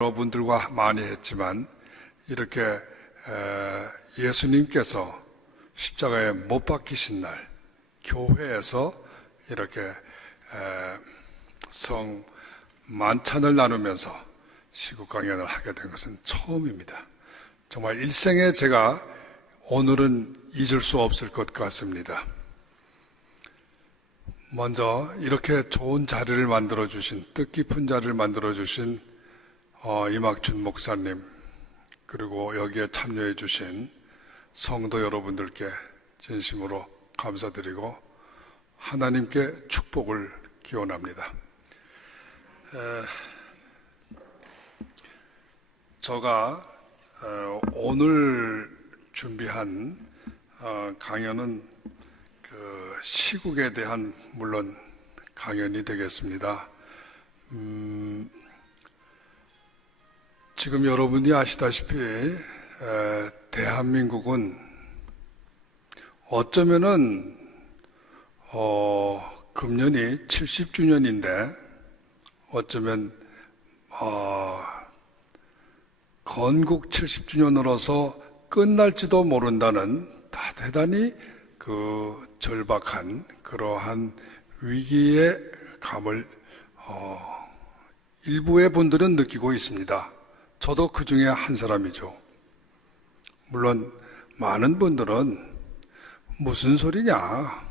여러분들과 많이 했지만 이렇게 예수님께서 십자가에 못 박히신 날 교회에서 이렇게 성 만찬을 나누면서 시국 강연을 하게 된 것은 처음입니다. 정말 일생에 제가 오늘은 잊을 수 없을 것 같습니다. 먼저 이렇게 좋은 자리를 만들어주신, 뜻깊은 자리를 만들어주신 이막준 목사님, 그리고 여기에 참여해 주신 성도 여러분들께 진심으로 감사드리고 하나님께 축복을 기원합니다. 제가 오늘 준비한 강연은 시국에 대한 물론 강연이 되겠습니다. 지금 여러분이 아시다시피 대한민국은 어쩌면은 금년이 70주년인데 어쩌면 건국 70주년으로서 끝날지도 모른다는 대단히 절박한 그러한 위기의 감을 일부의 분들은 느끼고 있습니다. 저도 그 중에 한 사람이죠. 물론 많은 분들은 무슨 소리냐,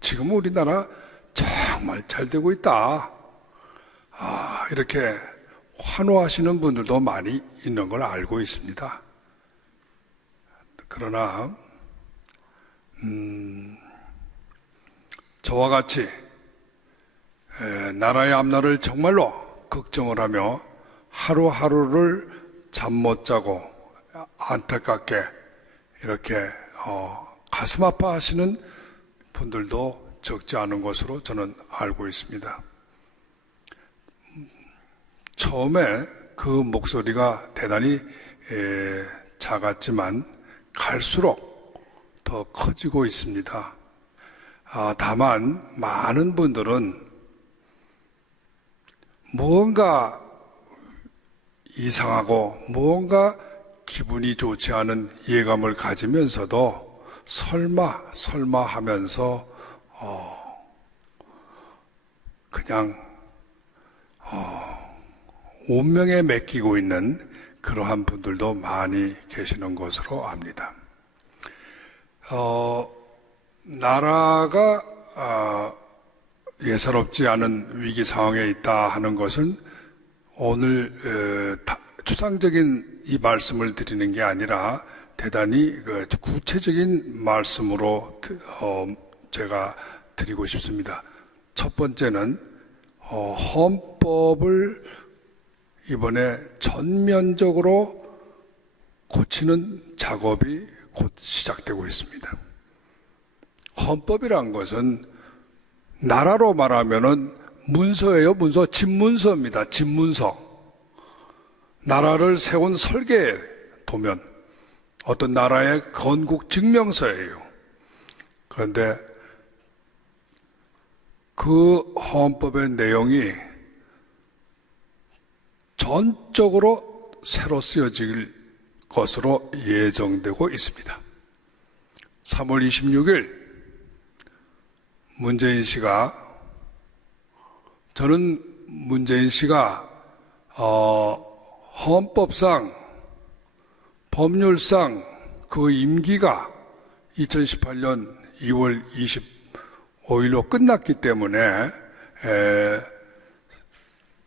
지금 우리나라 정말 잘 되고 있다, 이렇게 환호하시는 분들도 많이 있는 걸 알고 있습니다. 그러나 저와 같이 나라의 앞날을 정말로 걱정을 하며 하루하루를 잠 못 자고 안타깝게 이렇게 가슴 아파하시는 분들도 적지 않은 것으로 저는 알고 있습니다. 처음에 그 목소리가 대단히 작았지만 갈수록 더 커지고 있습니다. 다만 많은 분들은 무언가 이상하고 무언가 기분이 좋지 않은 예감을 가지면서도 설마 하면서 그냥 운명에 맡기고 있는 그러한 분들도 많이 계시는 것으로 압니다. 나라가 예사롭지 않은 위기 상황에 있다 하는 것은 오늘 추상적인 이 말씀을 드리는 게 아니라 대단히 구체적인 말씀으로 제가 드리고 싶습니다. 첫 번째는 헌법을 이번에 전면적으로 고치는 작업이 곧 시작되고 있습니다. 헌법이란 것은 나라로 말하면은 문서예요, 문서. 집문서입니다. 집문서. 나라를 세운 설계 도면, 어떤 나라의 건국 증명서예요. 그런데 그 헌법의 내용이 전적으로 새로 쓰여질 것으로 예정되고 있습니다. 3월 26일 저는 문재인 씨가 헌법상, 법률상 그 임기가 2018년 2월 25일로 끝났기 때문에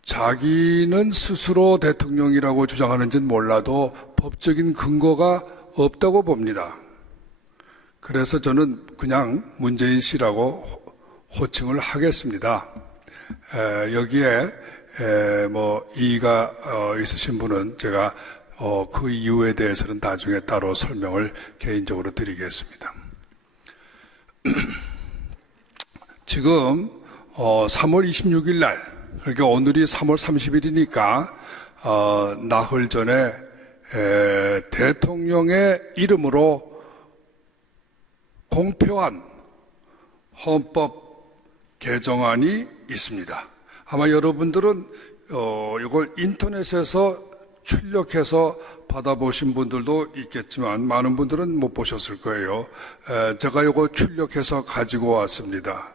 자기는 스스로 대통령이라고 주장하는지는 몰라도 법적인 근거가 없다고 봅니다. 그래서 저는 그냥 문재인 씨라고 호칭을 하겠습니다. 여기에 이의가 있으신 분은 제가 그 이유에 대해서는 나중에 따로 설명을 개인적으로 드리겠습니다. 지금 3월 26일 날, 그러니까 오늘이 3월 30일이니까 나흘 전에 대통령의 이름으로 공표한 헌법 개정안이 있습니다. 아마 여러분들은 이걸 인터넷에서 출력해서 받아보신 분들도 있겠지만 많은 분들은 못 보셨을 거예요. 제가 이거 출력해서 가지고 왔습니다.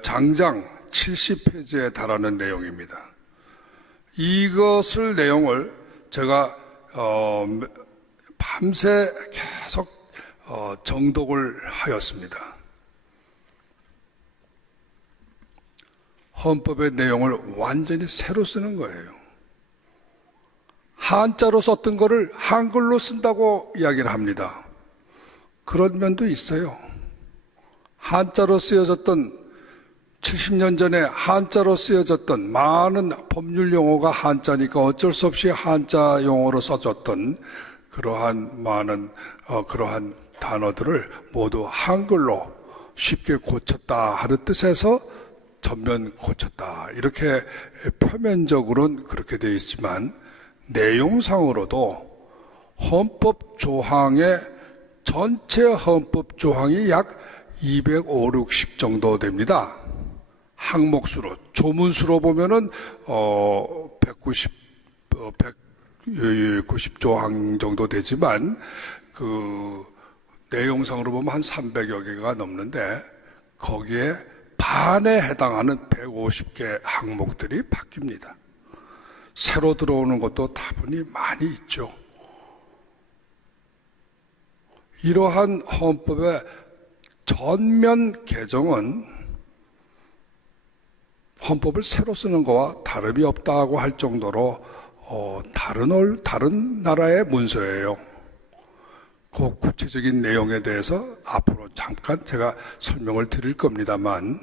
장장 70페이지에 달하는 내용입니다. 이것을 내용을 제가 밤새 계속 정독을 하였습니다. 헌법의 내용을 완전히 새로 쓰는 거예요. 한자로 썼던 거를 한글로 쓴다고 이야기를 합니다. 그런 면도 있어요. 한자로 쓰여졌던 70년 전에 한자로 쓰여졌던 많은 법률 용어가 한자니까 어쩔 수 없이 한자 용어로 써졌던 그러한 많은 그러한 단어들을 모두 한글로 쉽게 고쳤다 하는 뜻에서 전면 고쳤다. 이렇게 표면적으로는 그렇게 되어 있지만 내용상으로도 헌법 조항의 전체 헌법 조항이 약 250, 60 정도 됩니다. 항목수로, 조문수로 보면은 190조항 정도 되지만 그 내용상으로 보면 한 300여 개가 넘는데 거기에 반에 해당하는 150개 항목들이 바뀝니다. 새로 들어오는 것도 다분히 많이 있죠. 이러한 헌법의 전면 개정은 헌법을 새로 쓰는 거와 다름이 없다고 할 정도로 다른 나라의 문서예요. 그 구체적인 내용에 대해서 앞으로 잠깐 제가 설명을 드릴 겁니다만,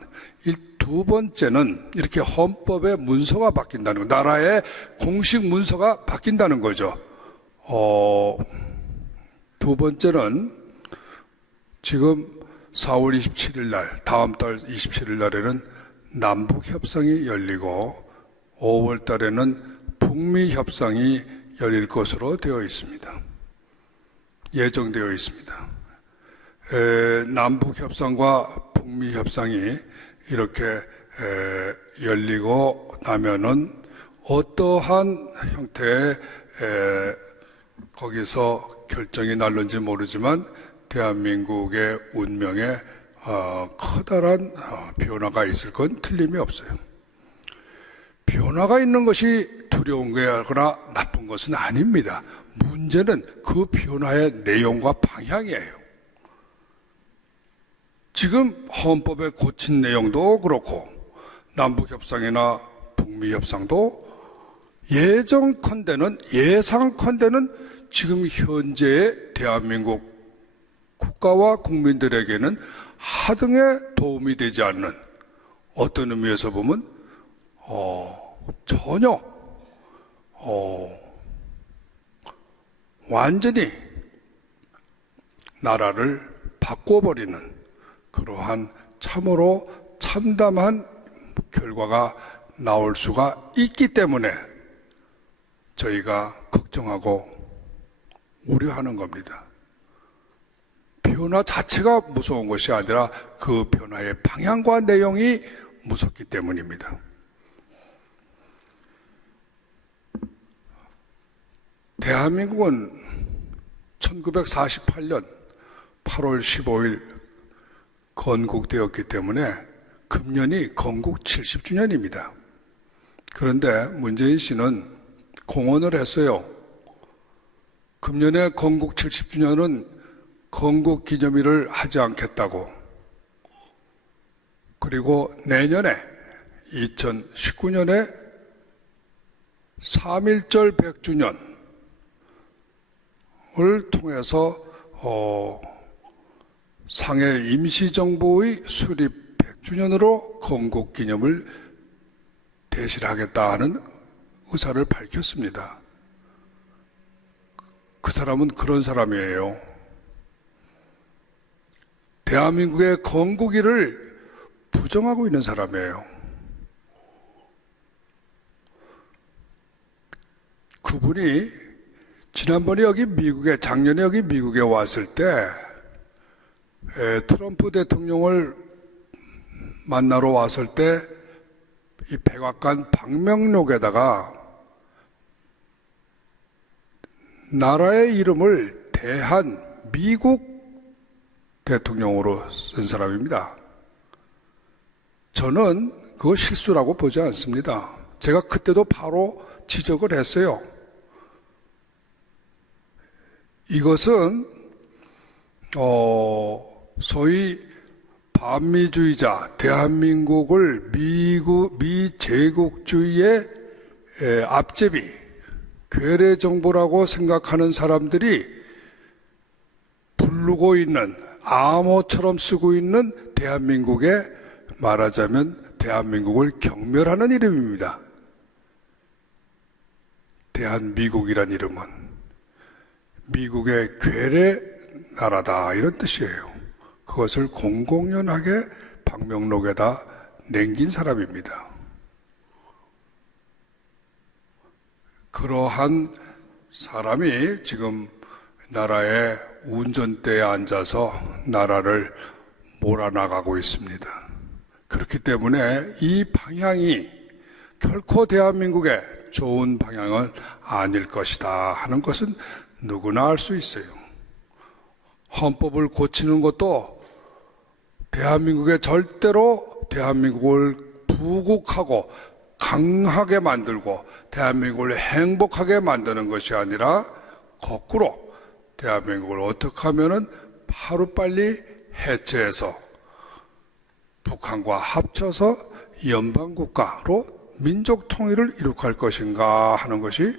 두 번째는 이렇게 헌법의 문서가 바뀐다는 거, 나라의 공식 문서가 바뀐다는 거죠. 두 번째는 지금 4월 27일 날, 다음 달 27일 날에는 남북협상이 열리고 5월 달에는 북미협상이 열릴 것으로 되어 있습니다. 예정되어 있습니다. 남북협상과 북미협상이 이렇게 열리고 나면은 어떠한 형태의 거기서 결정이 날는지 모르지만 대한민국의 운명에 커다란 변화가 있을 건 틀림이 없어요. 변화가 있는 것이 두려운 거거나 나쁜 것은 아닙니다. 문제는 그 변화의 내용과 방향이에요. 지금 헌법에 고친 내용도 그렇고 남북협상이나 북미협상도 예상컨대는 지금 현재의 대한민국 국가와 국민들에게는 하등에 도움이 되지 않는, 어떤 의미에서 보면 전혀 완전히 나라를 바꿔버리는 그러한 참으로 참담한 결과가 나올 수가 있기 때문에 저희가 걱정하고 우려하는 겁니다. 변화 자체가 무서운 것이 아니라 그 변화의 방향과 내용이 무섭기 때문입니다. 대한민국은 1948년 8월 15일 건국되었기 때문에 금년이 건국 70주년입니다. 그런데 문재인 씨는 공언을 했어요. 금년에 건국 70주년은 건국 기념일을 하지 않겠다고. 그리고 내년에 2019년에 3.1절 100주년을 통해서 상해 임시정부의 수립 100주년으로 건국 기념을 대실하겠다 하는 의사를 밝혔습니다. 그 사람은 그런 사람이에요. 대한민국의 건국일을 부정하고 있는 사람이에요. 그분이 지난번에 작년에 여기 미국에 왔을 때 트럼프 대통령을 만나러 왔을 때 이 백악관 방명록에다가 나라의 이름을 대한미국 대통령으로 쓴 사람입니다. 저는 그거 실수라고 보지 않습니다. 제가 그때도 바로 지적을 했어요. 이것은 소위 반미주의자, 대한민국을 미제국주의의 앞제비, 괴뢰 정부라고 생각하는 사람들이 부르고 있는, 암호처럼 쓰고 있는 대한민국에 말하자면 대한민국을 경멸하는 이름입니다. 대한미국이란 이름은 미국의 괴뢰 나라다, 이런 뜻이에요. 그것을 공공연하게 방명록에다 남긴 사람입니다. 그러한 사람이 지금 나라의 운전대에 앉아서 나라를 몰아나가고 있습니다. 그렇기 때문에 이 방향이 결코 대한민국의 좋은 방향은 아닐 것이다 하는 것은 누구나 알 수 있어요. 헌법을 고치는 것도 대한민국에 절대로 대한민국을 부국하고 강하게 만들고 대한민국을 행복하게 만드는 것이 아니라 거꾸로 대한민국을 어떻게 하면은 하루빨리 해체해서 북한과 합쳐서 연방국가로 민족 통일을 이룩할 것인가 하는 것이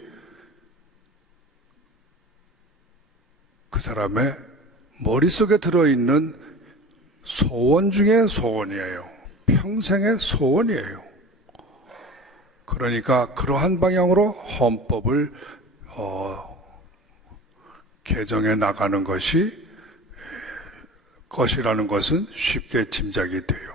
그 사람의 머릿속에 들어있는 소원 중의 소원이에요. 평생의 소원이에요. 그러니까 그러한 방향으로 헌법을 개정해 나가는 것이라는 것은 쉽게 짐작이 돼요.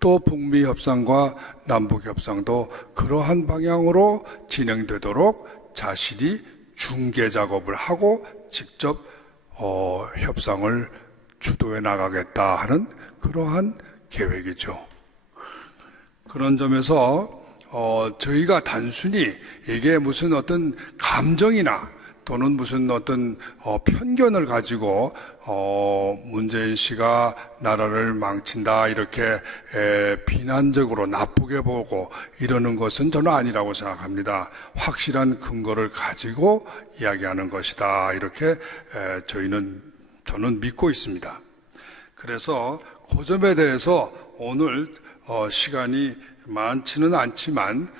또 북미 협상과 남북 협상도 그러한 방향으로 진행되도록 자신이 중개 작업을 하고 직접 협상을 주도해 나가겠다 하는 그러한 계획이죠. 그런 점에서 저희가 단순히 이게 무슨 어떤 감정이나 또는 무슨 어떤 편견을 가지고 문재인 씨가 나라를 망친다 이렇게 비난적으로 나쁘게 보고 이러는 것은 저는 아니라고 생각합니다. 확실한 근거를 가지고 이야기하는 것이다 이렇게 저는 믿고 있습니다. 그래서 그 점에 대해서 오늘 시간이 많지는 않지만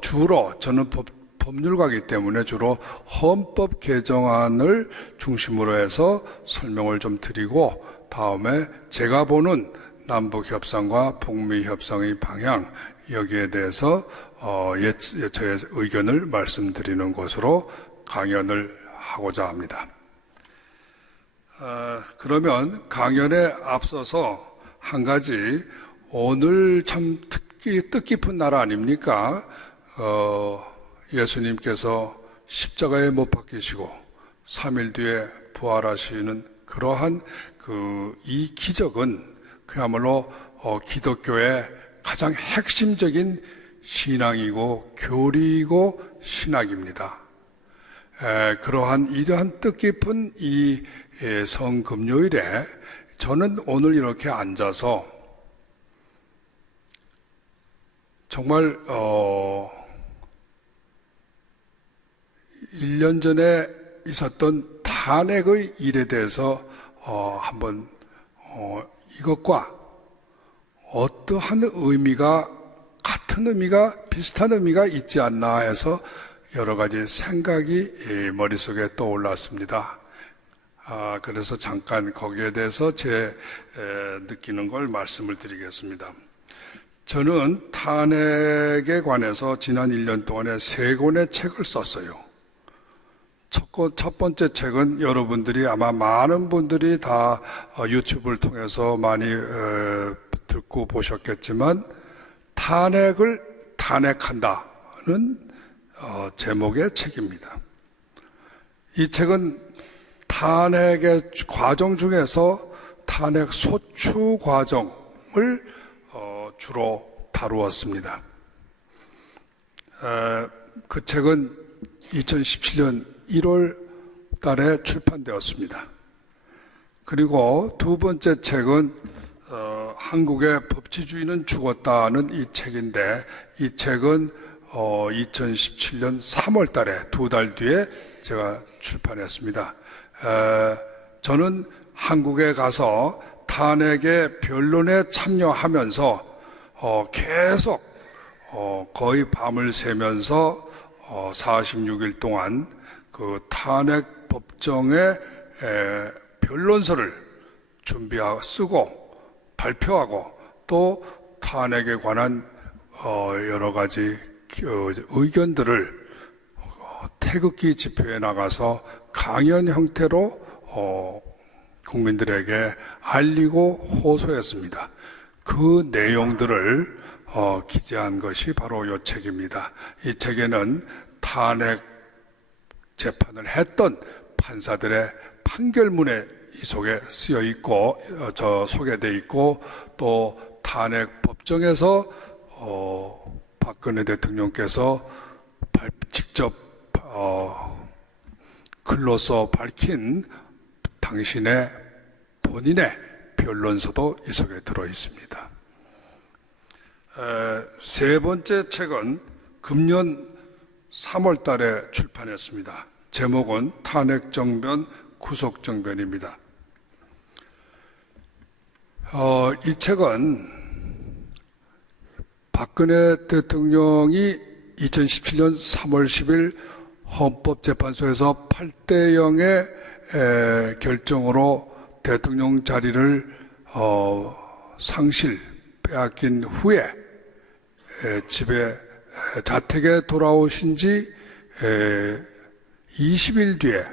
주로 저는 법률가이기 때문에 주로 헌법 개정안을 중심으로 해서 설명을 좀 드리고 다음에 제가 보는 남북 협상과 북미 협상의 방향 여기에 대해서 저의 의견을 말씀드리는 것으로 강연을 하고자 합니다. 그러면 강연에 앞서서 한 가지 오늘 참 뜻깊은 날 아닙니까? 예수님께서 십자가에 못 박히시고 3일 뒤에 부활하시는 그러한 이 기적은 그야말로 기독교의 가장 핵심적인 신앙이고 교리이고 신학입니다. 이러한 뜻깊은 이 성금요일에 저는 오늘 이렇게 앉아서 정말 1년 전에 있었던 탄핵의 일에 대해서 한번 이것과 어떠한 의미가 같은 의미가 비슷한 의미가 있지 않나 해서 여러 가지 생각이 머릿속에 떠올랐습니다. 그래서 잠깐 거기에 대해서 제 느끼는 걸 말씀을 드리겠습니다. 저는 탄핵에 관해서 지난 1년 동안에 3권의 책을 썼어요. 첫 번째 책은 여러분들이 아마 많은 분들이 다 유튜브를 통해서 많이 듣고 보셨겠지만 탄핵을 탄핵한다는 제목의 책입니다. 이 책은 탄핵의 과정 중에서 탄핵 소추 과정을 주로 다루었습니다. 그 책은 2017년 1월 달에 출판되었습니다. 그리고 두 번째 책은 한국의 법치주의는 죽었다는 이 책인데, 이 책은 2017년 3월 달에 2달 뒤에 제가 출판했습니다. 저는 한국에 가서 탄핵의 변론에 참여하면서 계속 거의 밤을 새면서 46일 동안 그 탄핵 법정의 변론서를 준비하고 쓰고 발표하고, 또 탄핵에 관한 여러 가지 의견들을 태극기 집회에 나가서 강연 형태로 국민들에게 알리고 호소했습니다. 그 내용들을 기재한 것이 바로 이 책입니다. 이 책에는 탄핵 재판을 했던 판사들의 판결문에 이 속에 쓰여 있고, 소개되어 있고, 또 탄핵 법정에서 박근혜 대통령께서 직접 글로써 밝힌 당신의 본인의 변론서도 이 속에 들어 있습니다. 세 번째 책은 금년 3월 달에 출판했습니다. 제목은 탄핵정변, 구속정변입니다. 이 책은 박근혜 대통령이 2017년 3월 10일 헌법재판소에서 8대 0의 결정으로 대통령 자리를 빼앗긴 후에 집에 자택에 돌아오신 지 20일 뒤에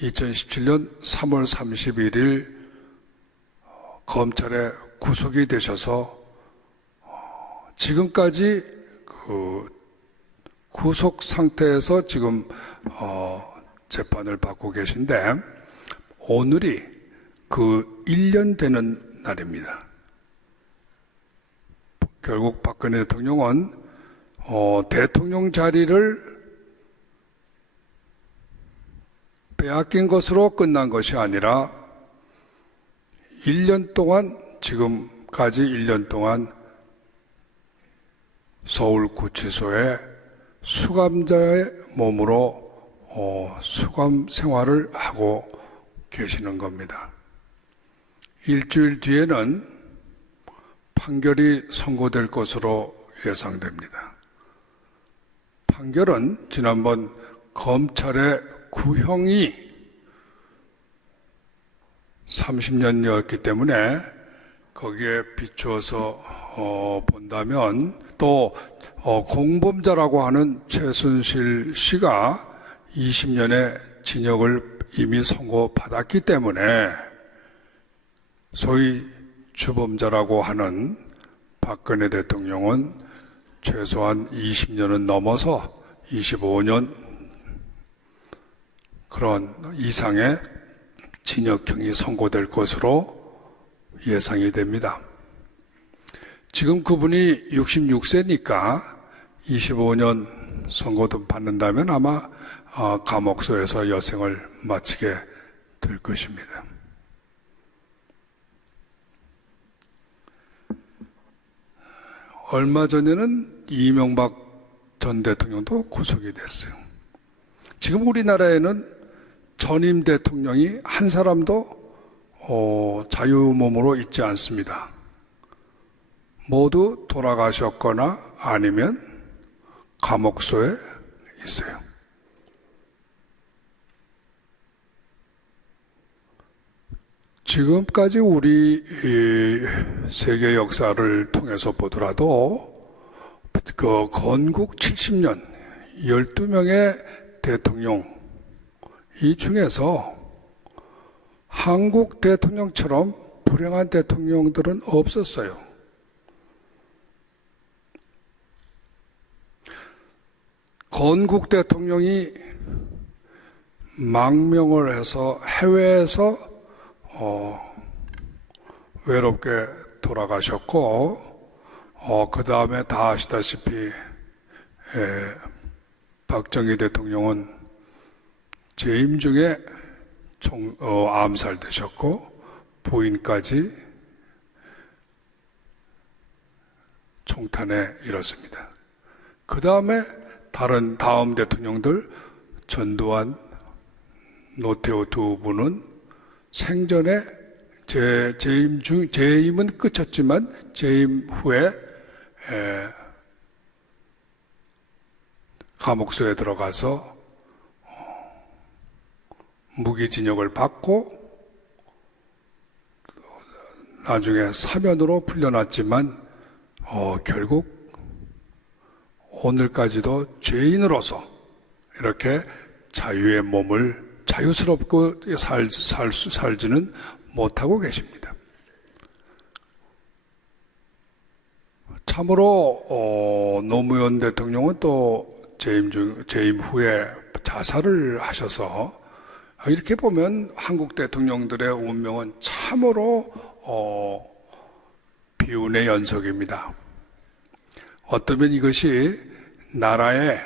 2017년 3월 31일 검찰에 구속이 되셔서 지금까지 그 구속 상태에서 지금 재판을 받고 계신데, 오늘이 그 1년 되는 날입니다. 결국 박근혜 대통령은 대통령 자리를 빼앗긴 것으로 끝난 것이 아니라 1년 동안, 지금까지 1년 동안 서울구치소에 수감자의 몸으로 수감 생활을 하고 계시는 겁니다. 일주일 뒤에는 판결이 선고될 것으로 예상됩니다. 판결은 지난번 검찰의 구형이 30년이었기 때문에 거기에 비추어서 본다면, 또 공범자라고 하는 최순실 씨가 20년의 징역을 이미 선고받았기 때문에 소위 주범자라고 하는 박근혜 대통령은 최소한 20년은 넘어서 25년 그런 이상의 징역형이 선고될 것으로 예상이 됩니다. 지금 그분이 66세니까 25년 선고도 받는다면 아마 감옥소에서 여생을 마치게 될 것입니다. 얼마 전에는 이명박 전 대통령도 구속이 됐어요. 지금 우리나라에는 전임 대통령이 한 사람도 자유몸으로 있지 않습니다. 모두 돌아가셨거나 아니면 감옥소에 있어요. 지금까지 우리 세계 역사를 통해서 보더라도 그 건국 70년 12명의 대통령, 이 중에서 한국 대통령처럼 불행한 대통령들은 없었어요. 건국 대통령이 망명을 해서 해외에서 외롭게 돌아가셨고, 그 다음에 다 아시다시피 박정희 대통령은 재임 중에 암살되셨고 부인까지 총탄에 이뤘습니다. 그 다음에 다음 대통령들 전두환, 노태우 두 분은 생전에 재임은 끝이었지만 재임 후에 감옥소에 들어가서 무기징역을 받고 나중에 사면으로 풀려났지만 결국 오늘까지도 죄인으로서 이렇게 자유의 몸을 자유스럽고 살지는 못하고 계십니다. 참으로 노무현 대통령은 또 재임 후에 자살을 하셔서 이렇게 보면 한국 대통령들의 운명은 참으로 비운의 연속입니다. 어쩌면 이것이 나라의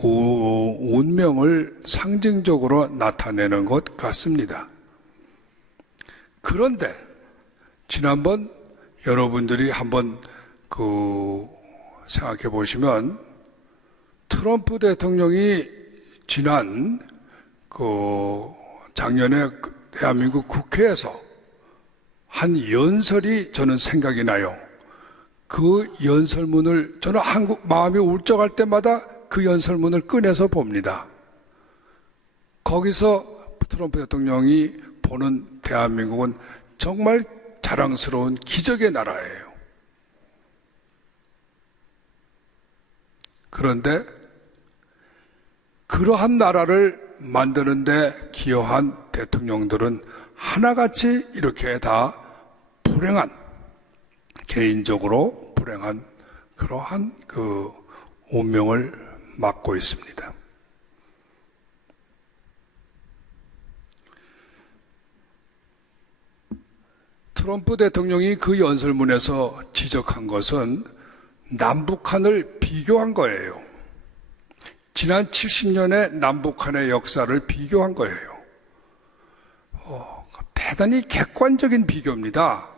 운명을 상징적으로 나타내는 것 같습니다. 그런데 지난번 여러분들이 한번 생각해 보시면 트럼프 대통령이 지난 작년에 대한민국 국회에서 한 연설이 저는 생각이 나요. 그 연설문을 저는 마음이 울적할 때마다 그 연설문을 꺼내서 봅니다. 거기서 트럼프 대통령이 보는 대한민국은 정말 자랑스러운 기적의 나라예요. 그런데 그러한 나라를 만드는데 기여한 대통령들은 하나같이 이렇게 다 개인적으로 불행한 그러한 운명을 맞고 있습니다. 트럼프 대통령이 그 연설문에서 지적한 것은 남북한을 비교한 거예요. 지난 70년의 남북한의 역사를 비교한 거예요. 대단히 객관적인 비교입니다.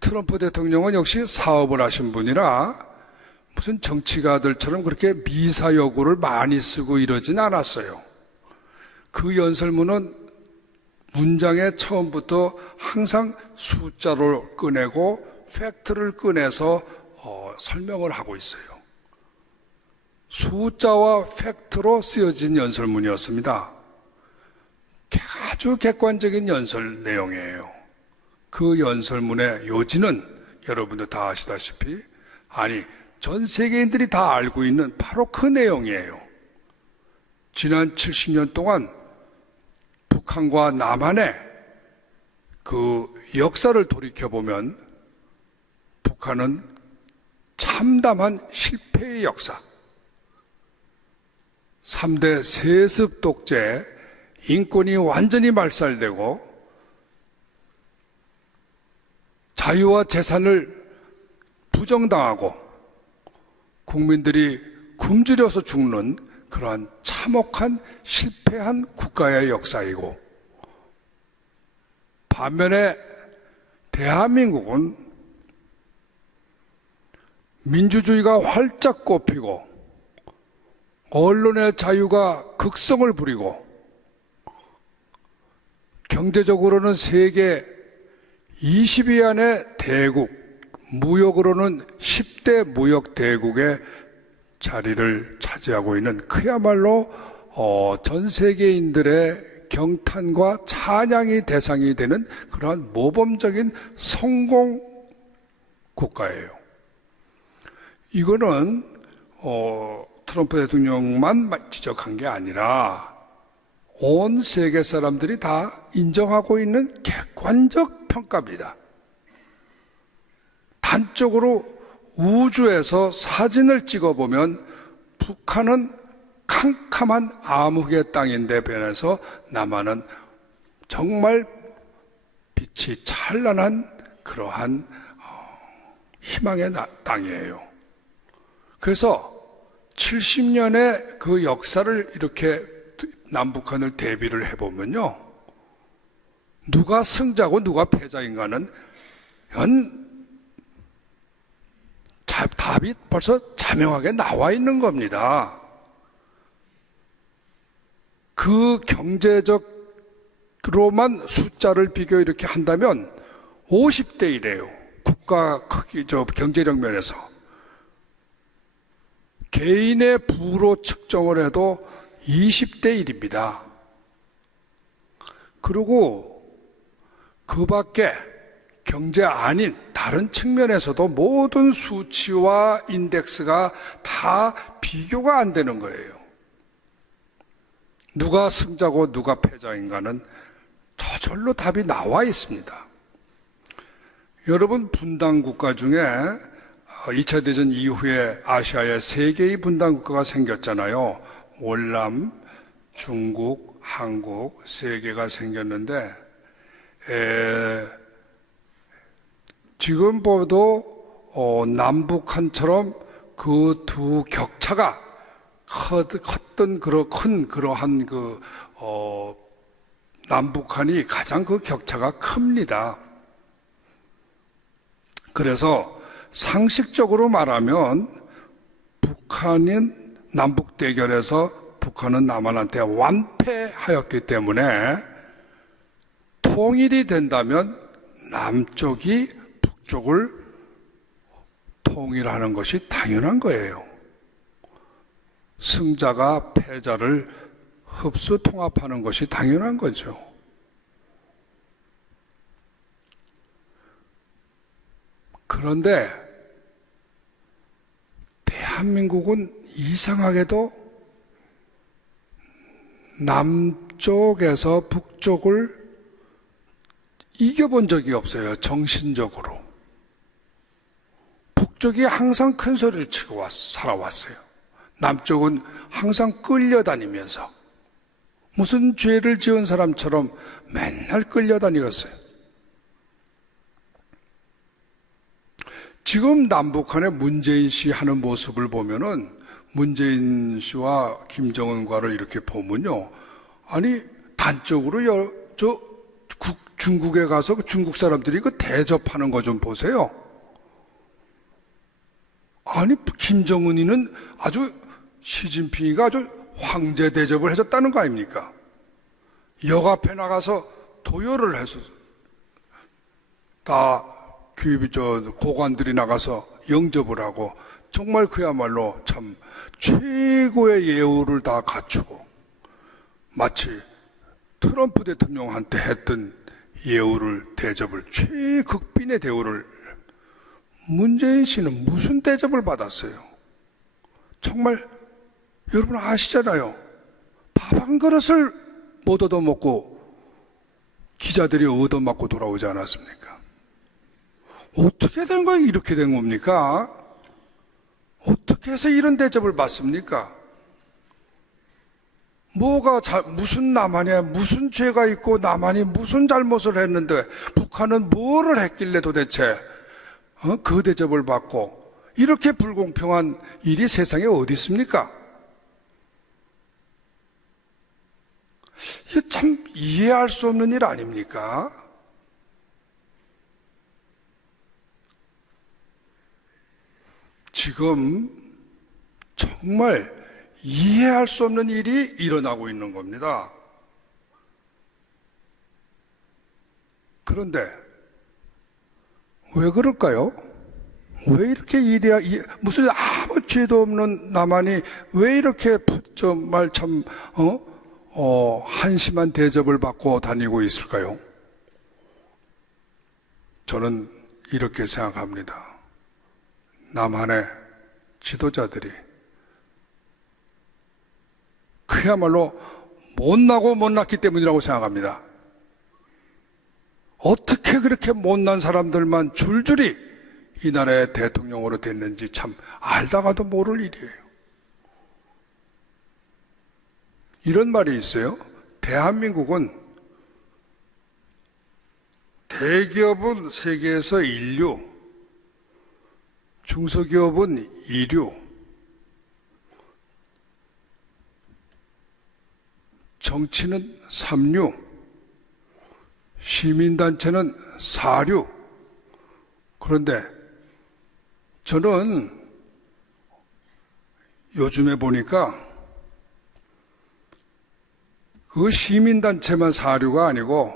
트럼프 대통령은 역시 사업을 하신 분이라 무슨 정치가들처럼 그렇게 미사여구를 많이 쓰고 이러진 않았어요. 그 연설문은 문장의 처음부터 항상 숫자를 꺼내고 팩트를 꺼내서 설명을 하고 있어요. 숫자와 팩트로 쓰여진 연설문이었습니다. 아주 객관적인 연설 내용이에요. 그 연설문의 요지는 여러분도 다 아시다시피 전 세계인들이 다 알고 있는 바로 그 내용이에요. 지난 70년 동안 북한과 남한의 그 역사를 돌이켜보면 북한은 참담한 실패의 역사, 3대 세습 독재, 인권이 완전히 말살되고 자유와 재산을 부정당하고 국민들이 굶주려서 죽는 그러한 참혹한 실패한 국가의 역사이고, 반면에 대한민국은 민주주의가 활짝 꽃피고 언론의 자유가 극성을 부리고 경제적으로는 세계 20위 안의 대국, 무역으로는 10대 무역 대국의 자리를 차지하고 있는 그야말로 전 세계인들의 경탄과 찬양이 대상이 되는 그러한 모범적인 성공 국가예요. 이거는 트럼프 대통령만 지적한 게 아니라 온 세계 사람들이 다 인정하고 있는 객관적 평가입니다. 단적으로 우주에서 사진을 찍어보면 북한은 캄캄한 암흑의 땅인데 변해서 남한은 정말 빛이 찬란한 그러한 희망의 땅이에요. 그래서 70년의 그 역사를 이렇게 남북한을 대비를 해보면요, 누가 승자고 누가 패자인가는 답이 벌써 자명하게 나와 있는 겁니다. 그 경제적으로만 숫자를 비교 이렇게 한다면 50대 1이에요. 국가 크기, 경제력 면에서. 개인의 부로 측정을 해도 20대 1입니다. 그리고 그 밖에 경제 아닌 다른 측면에서도 모든 수치와 인덱스가 다 비교가 안 되는 거예요. 누가 승자고 누가 패자인가는 저절로 답이 나와 있습니다. 여러분, 분단 국가 중에 2차 대전 이후에 아시아에 3개의 분단 국가가 생겼잖아요. 월남, 중국, 한국 3개가 생겼는데 지금 봐도 남북한처럼 그 두 격차가 컸던 그러한 남북한이 가장 그 격차가 큽니다. 그래서 상식적으로 말하면 북한인 남북 대결에서 북한은 남한한테 완패하였기 때문에 통일이 된다면 남쪽이 북쪽을 통일하는 것이 당연한 거예요. 승자가 패자를 흡수 통합하는 것이 당연한 거죠. 그런데 대한민국은 이상하게도 남쪽에서 북쪽을 이겨본 적이 없어요. 정신적으로. 북쪽이 항상 큰 소리를 치고 살아왔어요. 남쪽은 항상 끌려다니면서 무슨 죄를 지은 사람처럼 맨날 끌려다니었어요. 지금 남북한의 문재인 씨 하는 모습을 보면은 문재인 씨와 김정은과를 이렇게 보면요, 아니 단적으로 중국에 가서 중국 사람들이 그 대접하는 거 좀 보세요. 아니 김정은이는 아주 시진핑이가 아주 황제 대접을 해줬다는 거 아닙니까? 역 앞에 나가서 도열을 해서 다 고관들이 나가서 영접을 하고 정말 그야말로 참 최고의 예우를 다 갖추고 마치 트럼프 대통령한테 했던 예우를 대접을 최극빈의 대우를 문재인 씨는 무슨 대접을 받았어요? 정말 여러분 아시잖아요. 밥 한 그릇을 못 얻어먹고 기자들이 얻어맞고 돌아오지 않았습니까? 어떻게 된 거예요? 이렇게 된 겁니까? 어떻게 해서 이런 대접을 받습니까? 무슨 남한에 무슨 죄가 있고 남한이 무슨 잘못을 했는데 북한은 뭐를 했길래 도대체 그 대접을 받고 이렇게 불공평한 일이 세상에 어디 있습니까? 이게 참 이해할 수 없는 일 아닙니까? 지금 정말 이해할 수 없는 일이 일어나고 있는 겁니다. 그런데 왜 그럴까요? 왜 이렇게 무슨 아무 죄도 없는 남한이 왜 이렇게 정말 참 한심한 대접을 받고 다니고 있을까요? 저는 이렇게 생각합니다. 남한의 지도자들이 그야말로 못났기 때문이라고 생각합니다. 어떻게 그렇게 못난 사람들만 줄줄이 이 나라의 대통령으로 됐는지 참 알다가도 모를 일이에요. 이런 말이 있어요. 대한민국은 대기업은 세계에서 인류, 중소기업은 이류, 정치는 삼류, 시민단체는 사류. 그런데 저는 요즘에 보니까 그 시민단체만 사류가 아니고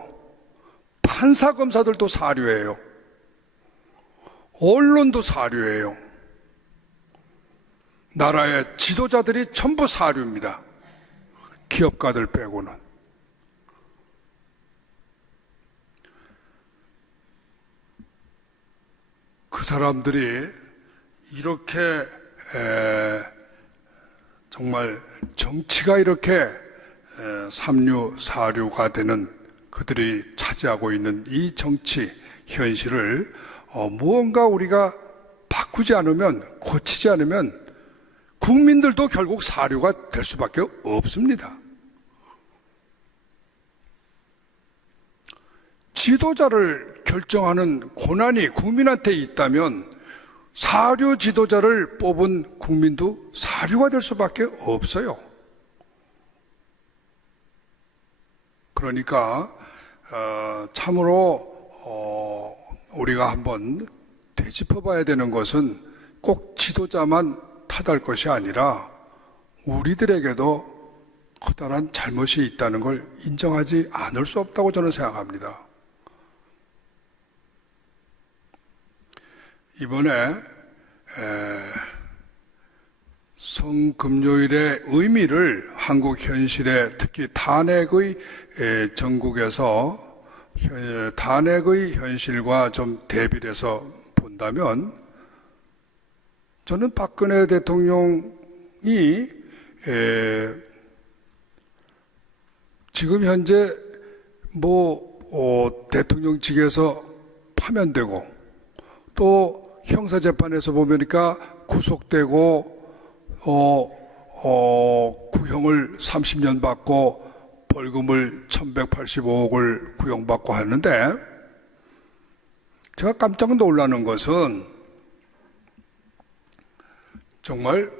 판사, 검사들도 사류예요. 언론도 사류예요. 나라의 지도자들이 전부 사류입니다. 기업가들 빼고는. 그 사람들이 이렇게 정말 정치가 이렇게 삼류, 사류가 되는 그들이 차지하고 있는 이 정치 현실을 무언가 우리가 바꾸지 않으면, 고치지 않으면 국민들도 결국 사류가 될 수밖에 없습니다. 지도자를 결정하는 권한이 국민한테 있다면 사류 지도자를 뽑은 국민도 사류가 될 수밖에 없어요. 그러니까 참으로 우리가 한번 되짚어봐야 되는 것은 꼭 지도자만 탓할 것이 아니라 우리들에게도 커다란 잘못이 있다는 걸 인정하지 않을 수 없다고 저는 생각합니다. 이번에 성금요일의 의미를 한국 현실에, 특히 탄핵의 전국에서 탄핵의 현실과 좀 대비를 해서 본다면, 저는 박근혜 대통령이 지금 현재 대통령직에서 파면되고 또 형사재판에서 보니까 구속되고 구형을 30년 받고 벌금을 1185억을 구형받고 하는데, 제가 깜짝 놀라는 것은 정말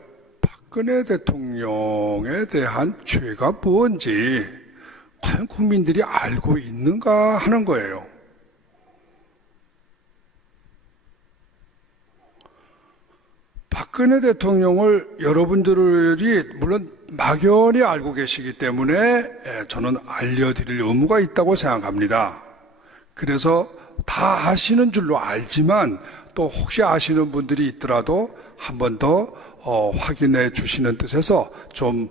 박근혜 대통령에 대한 죄가 뭔지 과연 국민들이 알고 있는가 하는 거예요. 박근혜 대통령을 여러분들이 물론 막연히 알고 계시기 때문에 저는 알려드릴 의무가 있다고 생각합니다. 그래서 다 아시는 줄로 알지만 또 혹시 아시는 분들이 있더라도 한 번 더 확인해 주시는 뜻에서 좀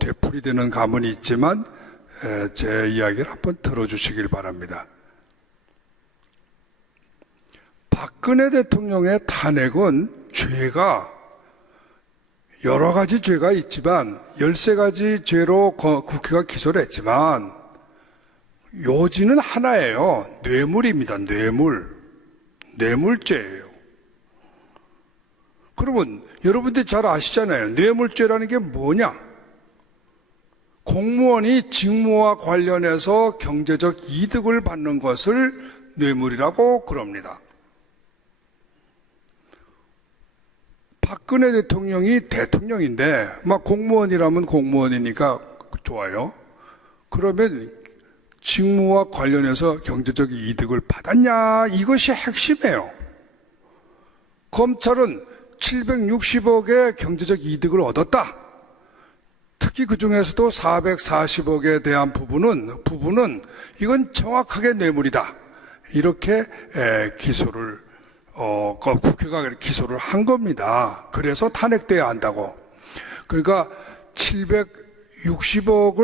되풀이되는 감은 있지만 제 이야기를 한번 들어주시길 바랍니다. 박근혜 대통령의 탄핵은 죄가 여러 가지 죄가 있지만 13가지 죄로 국회가 기소를 했지만 요지는 하나예요. 뇌물입니다. 뇌물죄예요. 그러면 여러분들이 잘 아시잖아요. 뇌물죄라는 게 뭐냐? 공무원이 직무와 관련해서 경제적 이득을 받는 것을 뇌물이라고 그럽니다. 박근혜 대통령이 대통령인데 막 공무원이라면 공무원이니까 좋아요. 그러면 직무와 관련해서 경제적 이득을 받았냐? 이것이 핵심이에요. 검찰은 760억의 경제적 이득을 얻었다. 특히 그 중에서도 440억에 대한 부분은 이건 정확하게 뇌물이다. 이렇게 기소를 국회가 기소를 한 겁니다. 그래서 탄핵돼야 한다고. 그러니까 760억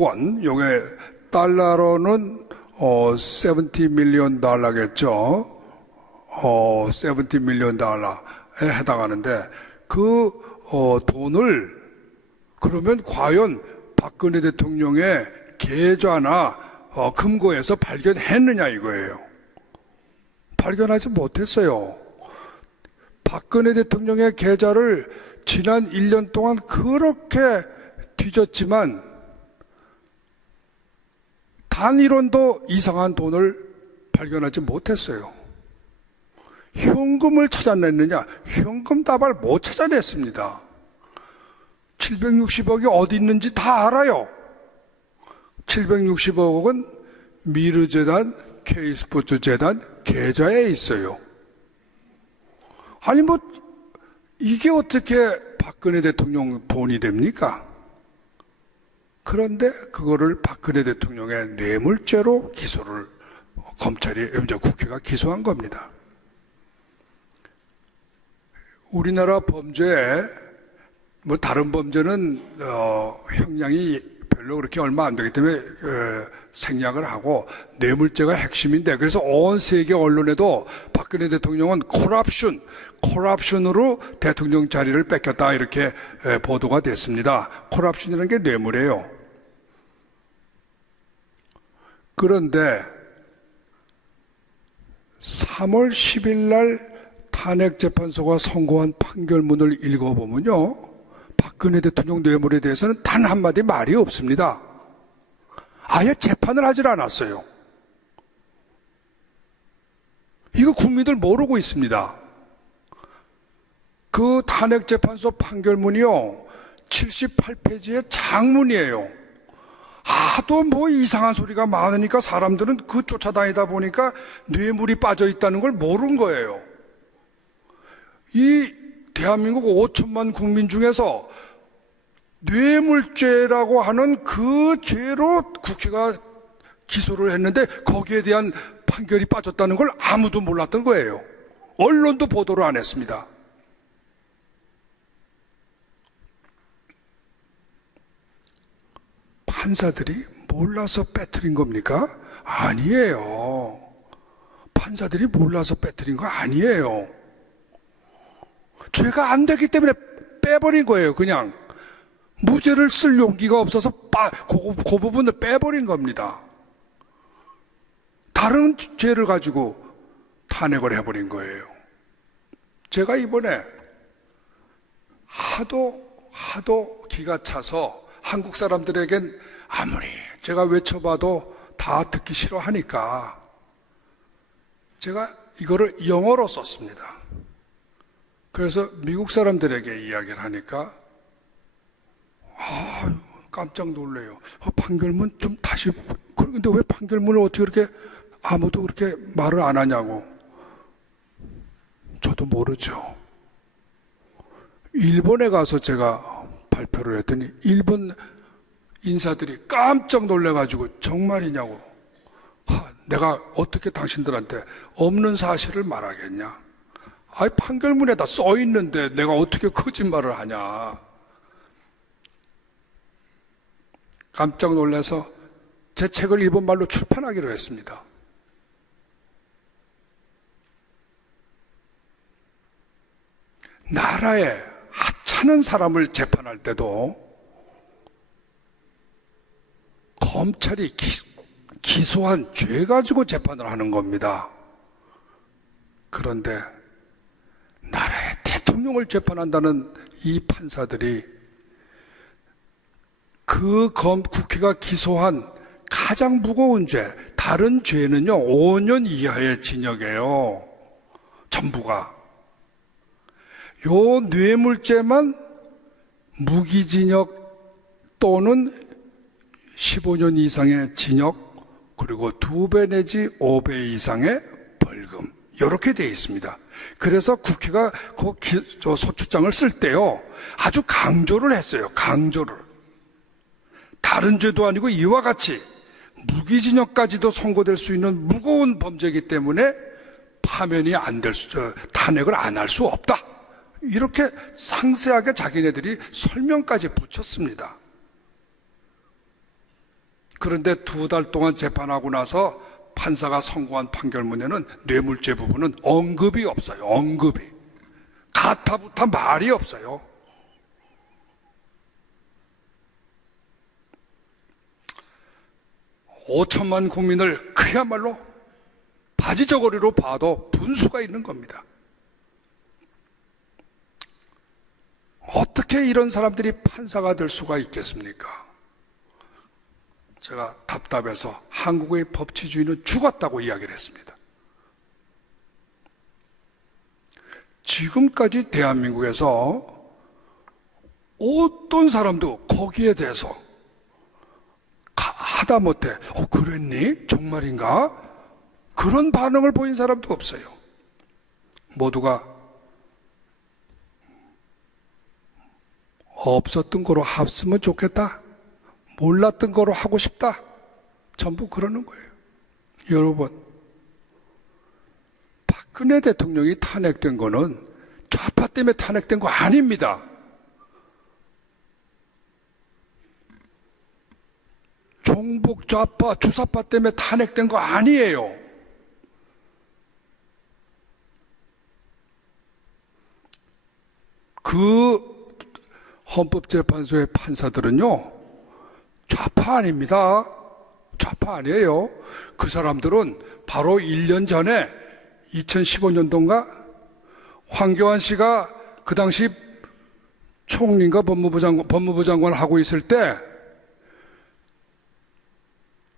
원, 요게 달러로는 70 밀리언 달러겠죠. 70 밀리언 달러에 해당하는데 그 돈을 그러면 과연 박근혜 대통령의 계좌나 금고에서 발견했느냐 이거예요. 발견하지 못했어요. 박근혜 대통령의 계좌를 지난 1년 동안 그렇게 뒤졌지만 단 1원도 이상한 돈을 발견하지 못했어요. 현금을 찾아냈느냐? 현금 다발 못 찾아냈습니다. 760억이 어디 있는지 다 알아요. 760억은 미르재단, K스포츠재단 계좌에 있어요. 아니 뭐 이게 어떻게 박근혜 대통령 돈이 됩니까? 그런데 그거를 박근혜 대통령의 뇌물죄로 기소를 국회가 기소한 겁니다. 우리나라 범죄에 뭐 다른 범죄는 형량이 별로 그렇게 얼마 안 되기 때문에 생략을 하고 뇌물죄가 핵심인데, 그래서 온 세계 언론에도 박근혜 대통령은 콜옵션으로 대통령 자리를 뺏겼다 이렇게 보도가 됐습니다. 콜옵션이라는 게 뇌물이에요. 그런데 3월 10일 날 탄핵재판소가 선고한 판결문을 읽어보면요, 박근혜 대통령 뇌물에 대해서는 단 한마디 말이 없습니다. 아예 재판을 하질 않았어요. 이거 국민들 모르고 있습니다. 그 탄핵재판소 판결문이요, 78페이지의 장문이에요. 하도 뭐 이상한 소리가 많으니까 사람들은 그 쫓아다니다 보니까 뇌물이 빠져 있다는 걸 모른 거예요. 이 대한민국 5천만 국민 중에서 뇌물죄라고 하는 그 죄로 국회가 기소를 했는데 거기에 대한 판결이 빠졌다는 걸 아무도 몰랐던 거예요. 언론도 보도를 안 했습니다. 판사들이 몰라서 빼뜨린 겁니까? 아니에요. 판사들이 몰라서 빼뜨린 거 아니에요. 죄가 안 되기 때문에 빼버린 거예요. 그냥 무죄를 쓸 용기가 없어서 그 부분을 빼버린 겁니다. 다른 죄를 가지고 탄핵을 해버린 거예요. 제가 이번에 하도 기가 차서 한국 사람들에겐 아무리 제가 외쳐봐도 다 듣기 싫어하니까 제가 이거를 영어로 썼습니다. 그래서 미국 사람들에게 이야기를 하니까 깜짝 놀래요. 판결문 좀 다시, 그런데 왜 판결문을 어떻게 그렇게 아무도 그렇게 말을 안 하냐고. 저도 모르죠. 일본에 가서 제가 발표를 했더니 일본 인사들이 깜짝 놀래가지고 정말이냐고. 내가 어떻게 당신들한테 없는 사실을 말하겠냐. 아니 판결문에다 써 있는데 내가 어떻게 거짓말을 하냐. 깜짝 놀라서 제 책을 일본말로 출판하기로 했습니다. 나라에 하찮은 사람을 재판할 때도 검찰이 기소한 죄 가지고 재판을 하는 겁니다. 그런데 나라의 대통령을 재판한다는 이 판사들이 그 국회가 기소한 가장 무거운 죄, 다른 죄는요 5년 이하의 징역이에요. 전부가. 요 뇌물죄만 무기징역 또는 15년 이상의 징역, 그리고 2배 내지 5배 이상의 벌금, 이렇게 되어 있습니다. 그래서 국회가 그 소추장을 쓸 때요 아주 강조를 했어요. 강조를. 다른 죄도 아니고 이와 같이 무기징역까지도 선고될 수 있는 무거운 범죄이기 때문에 파면이 안 될 탄핵을 안 할 수 없다. 이렇게 상세하게 자기네들이 설명까지 붙였습니다. 그런데 2달 동안 재판하고 나서 판사가 선고한 판결문에는 뇌물죄 부분은 언급이 없어요. 언급이. 가타부타 말이 없어요. (5천만) 국민을 그야말로 바지저고리로 봐도 분수가 있는 겁니다. 어떻게 이런 사람들이 판사가 될 수가 있겠습니까? 제가 답답해서 한국의 법치주의는 죽었다고 이야기를 했습니다. 지금까지 대한민국에서 어떤 사람도 거기에 대해서 하다못해 그랬니? 정말인가? 그런 반응을 보인 사람도 없어요. 모두가 없었던 거로 했으면 좋겠다, 몰랐던 거로 하고 싶다, 전부 그러는 거예요. 여러분, 박근혜 대통령이 탄핵된 거는 좌파 때문에 탄핵된 거 아닙니다. 종북 좌파 주사파 때문에 탄핵된 거 아니에요. 그 헌법재판소의 판사들은요, 좌파 아닙니다. 좌파 아니에요. 그 사람들은 바로 1년 전에 2015년도인가 황교안 씨가 그 당시 총리인가 법무부 장관 하고 있을 때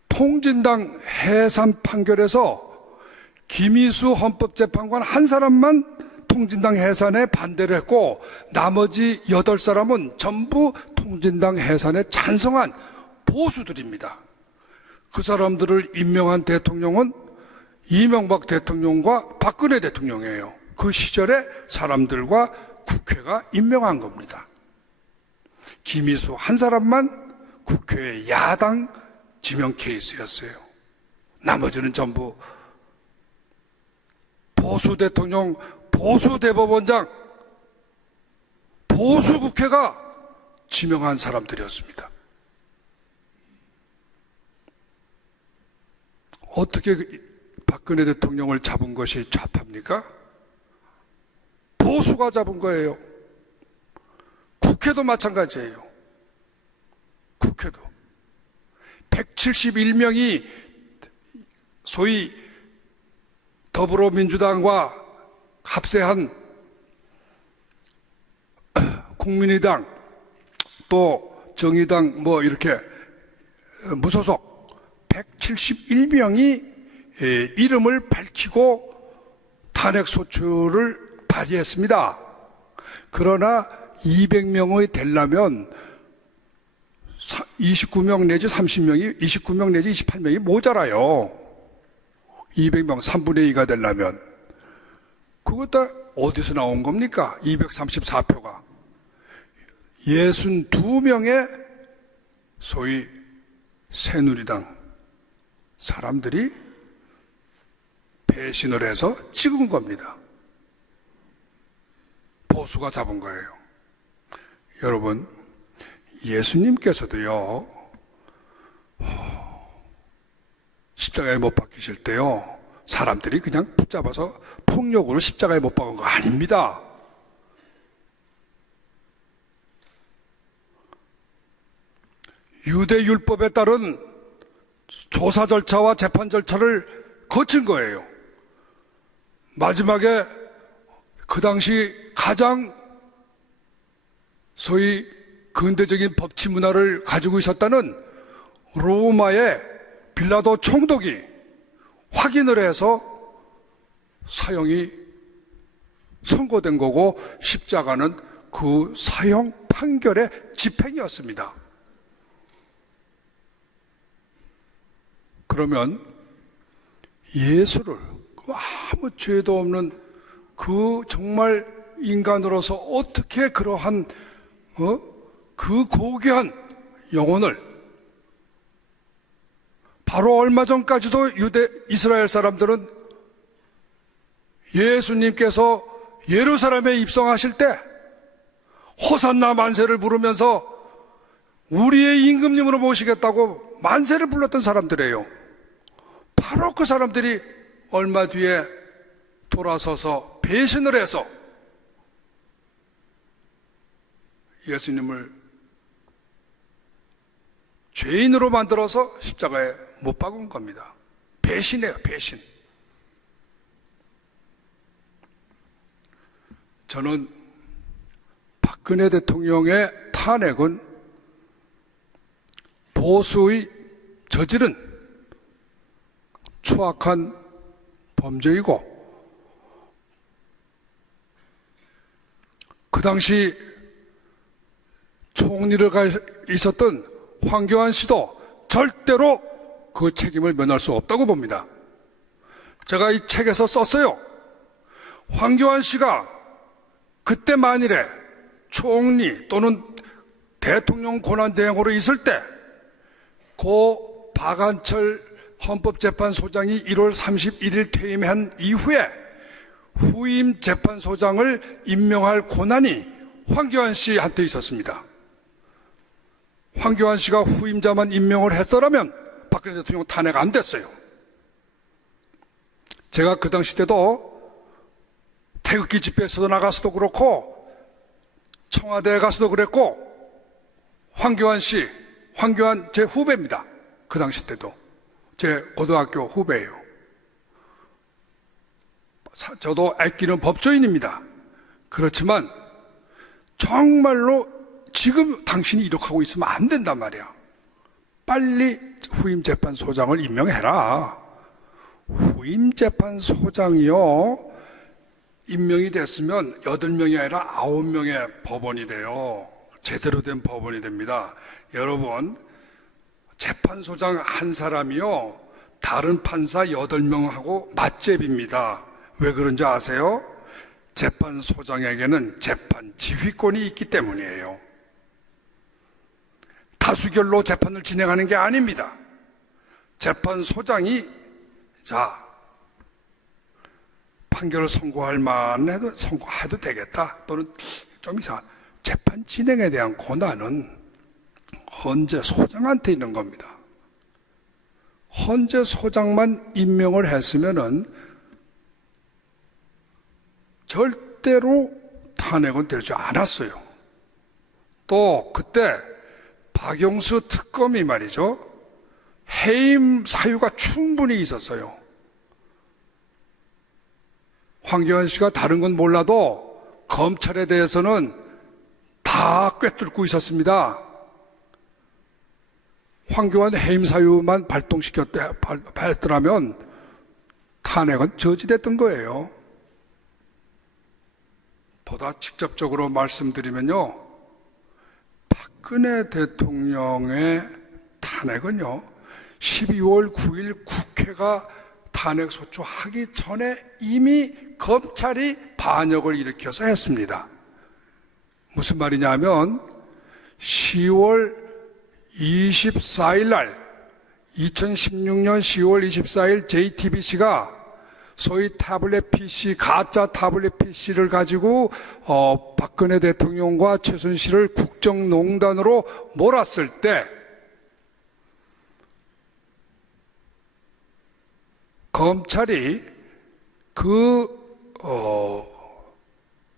통진당 해산 판결에서 김희수 헌법재판관 한 사람만 통진당 해산에 반대를 했고 나머지 8사람은 전부 통진당 해산에 찬성한 보수들입니다. 그 사람들을 임명한 대통령은 이명박 대통령과 박근혜 대통령이에요. 그 시절에 사람들과 국회가 임명한 겁니다. 김희수 한 사람만 국회의 야당 지명 케이스였어요. 나머지는 전부 보수 대통령, 보수 대법원장, 보수 국회가 지명한 사람들이었습니다. 어떻게 박근혜 대통령을 잡은 것이 좌파입니까? 보수가 잡은 거예요. 국회도 마찬가지예요. 국회도 171명이 소위 더불어민주당과 합세한 국민의당 또 정의당 뭐 이렇게 무소속 171명이 이름을 밝히고 탄핵소추를 발의했습니다. 그러나 200명이 되려면 29명 내지 30명이 29명 내지 28명이 모자라요. 200명 3분의 2가 되려면. 그것 다 어디서 나온 겁니까? 234표가 62명의 소위 새누리당 사람들이 배신을 해서 찍은 겁니다. 보수가 잡은 거예요. 여러분, 예수님께서도요, 십자가에 못 박히실 때요, 사람들이 그냥 붙잡아서 폭력으로 십자가에 못 박은 거 아닙니다. 유대 율법에 따른 조사 절차와 재판 절차를 거친 거예요. 마지막에 그 당시 가장 소위 근대적인 법치 문화를 가지고 있었다는 로마의 빌라도 총독이 확인을 해서 사형이 선고된 거고 십자가는 그 사형 판결의 집행이었습니다. 그러면 예수를 아무 죄도 없는 그 정말 인간으로서 어떻게 그러한 그 고귀한 영혼을 바로 얼마 전까지도 이스라엘 사람들은 예수님께서 예루살렘에 입성하실 때 호산나 만세를 부르면서 우리의 임금님으로 모시겠다고 만세를 불렀던 사람들이에요. 바로 그 사람들이 얼마 뒤에 돌아서서 배신을 해서 예수님을 죄인으로 만들어서 십자가에 못 박은 겁니다. 배신이에요, 배신. 저는 박근혜 대통령의 탄핵은 보수의 저지른 추악한 범죄이고 그 당시 총리를 있었던 황교안 씨도 절대로 그 책임을 면할 수 없다고 봅니다. 제가 이 책에서 썼어요. 황교안 씨가 그때 만일에 총리 또는 대통령 권한대행으로 있을 때 고 박한철 헌법재판소장이 1월 31일 퇴임한 이후에 후임 재판소장을 임명할 권한이 황교안 씨한테 있었습니다. 황교안 씨가 후임자만 임명을 했더라면 박근혜 대통령 탄핵 안 됐어요. 제가 그 당시 때도 태극기 집회에서도 나가서도 그렇고 청와대에 가서도 그랬고 황교안 제 후배입니다. 그 당시 때도 제 고등학교 후배예요. 저도 아끼는 법조인입니다. 그렇지만 정말로 지금 당신이 이렇게 하고 있으면 안 된단 말이야. 빨리 후임 재판소장을 임명해라. 후임 재판소장이요, 임명이 됐으면 8명이 아니라 9명의 법원이 돼요. 제대로 된 법원이 됩니다. 여러분, 재판소장 한 사람이요, 다른 판사 8명하고 맞잽입니다. 왜 그런지 아세요? 재판소장에게는 재판 지휘권이 있기 때문이에요. 다수결로 재판을 진행하는 게 아닙니다. 재판소장이 판결을 선고할 만해도 선고해도 되겠다, 또는 좀 이상한 재판 진행에 대한 권한은 헌재 소장한테 있는 겁니다. 헌재 소장만 임명을 했으면은 절대로 탄핵은 되지 않았어요. 또 그때 박용수 특검이 말이죠, 해임 사유가 충분히 있었어요. 황교안 씨가 다른 건 몰라도 검찰에 대해서는 다 꿰뚫고 있었습니다. 황교안 해임 사유만 발동했더라면 탄핵은 저지됐던 거예요. 보다 직접적으로 말씀드리면요, 박근혜 대통령의 탄핵은요, 12월 9일 국회가 탄핵 소추하기 전에 이미 검찰이 반역을 일으켜서 했습니다. 무슨 말이냐면 10월 24일 날, 2016년 10월 24일 JTBC가 소위 타블렛 PC, 가짜 타블렛 PC를 가지고 박근혜 대통령과 최순실을 국정농단으로 몰았을 때 검찰이 그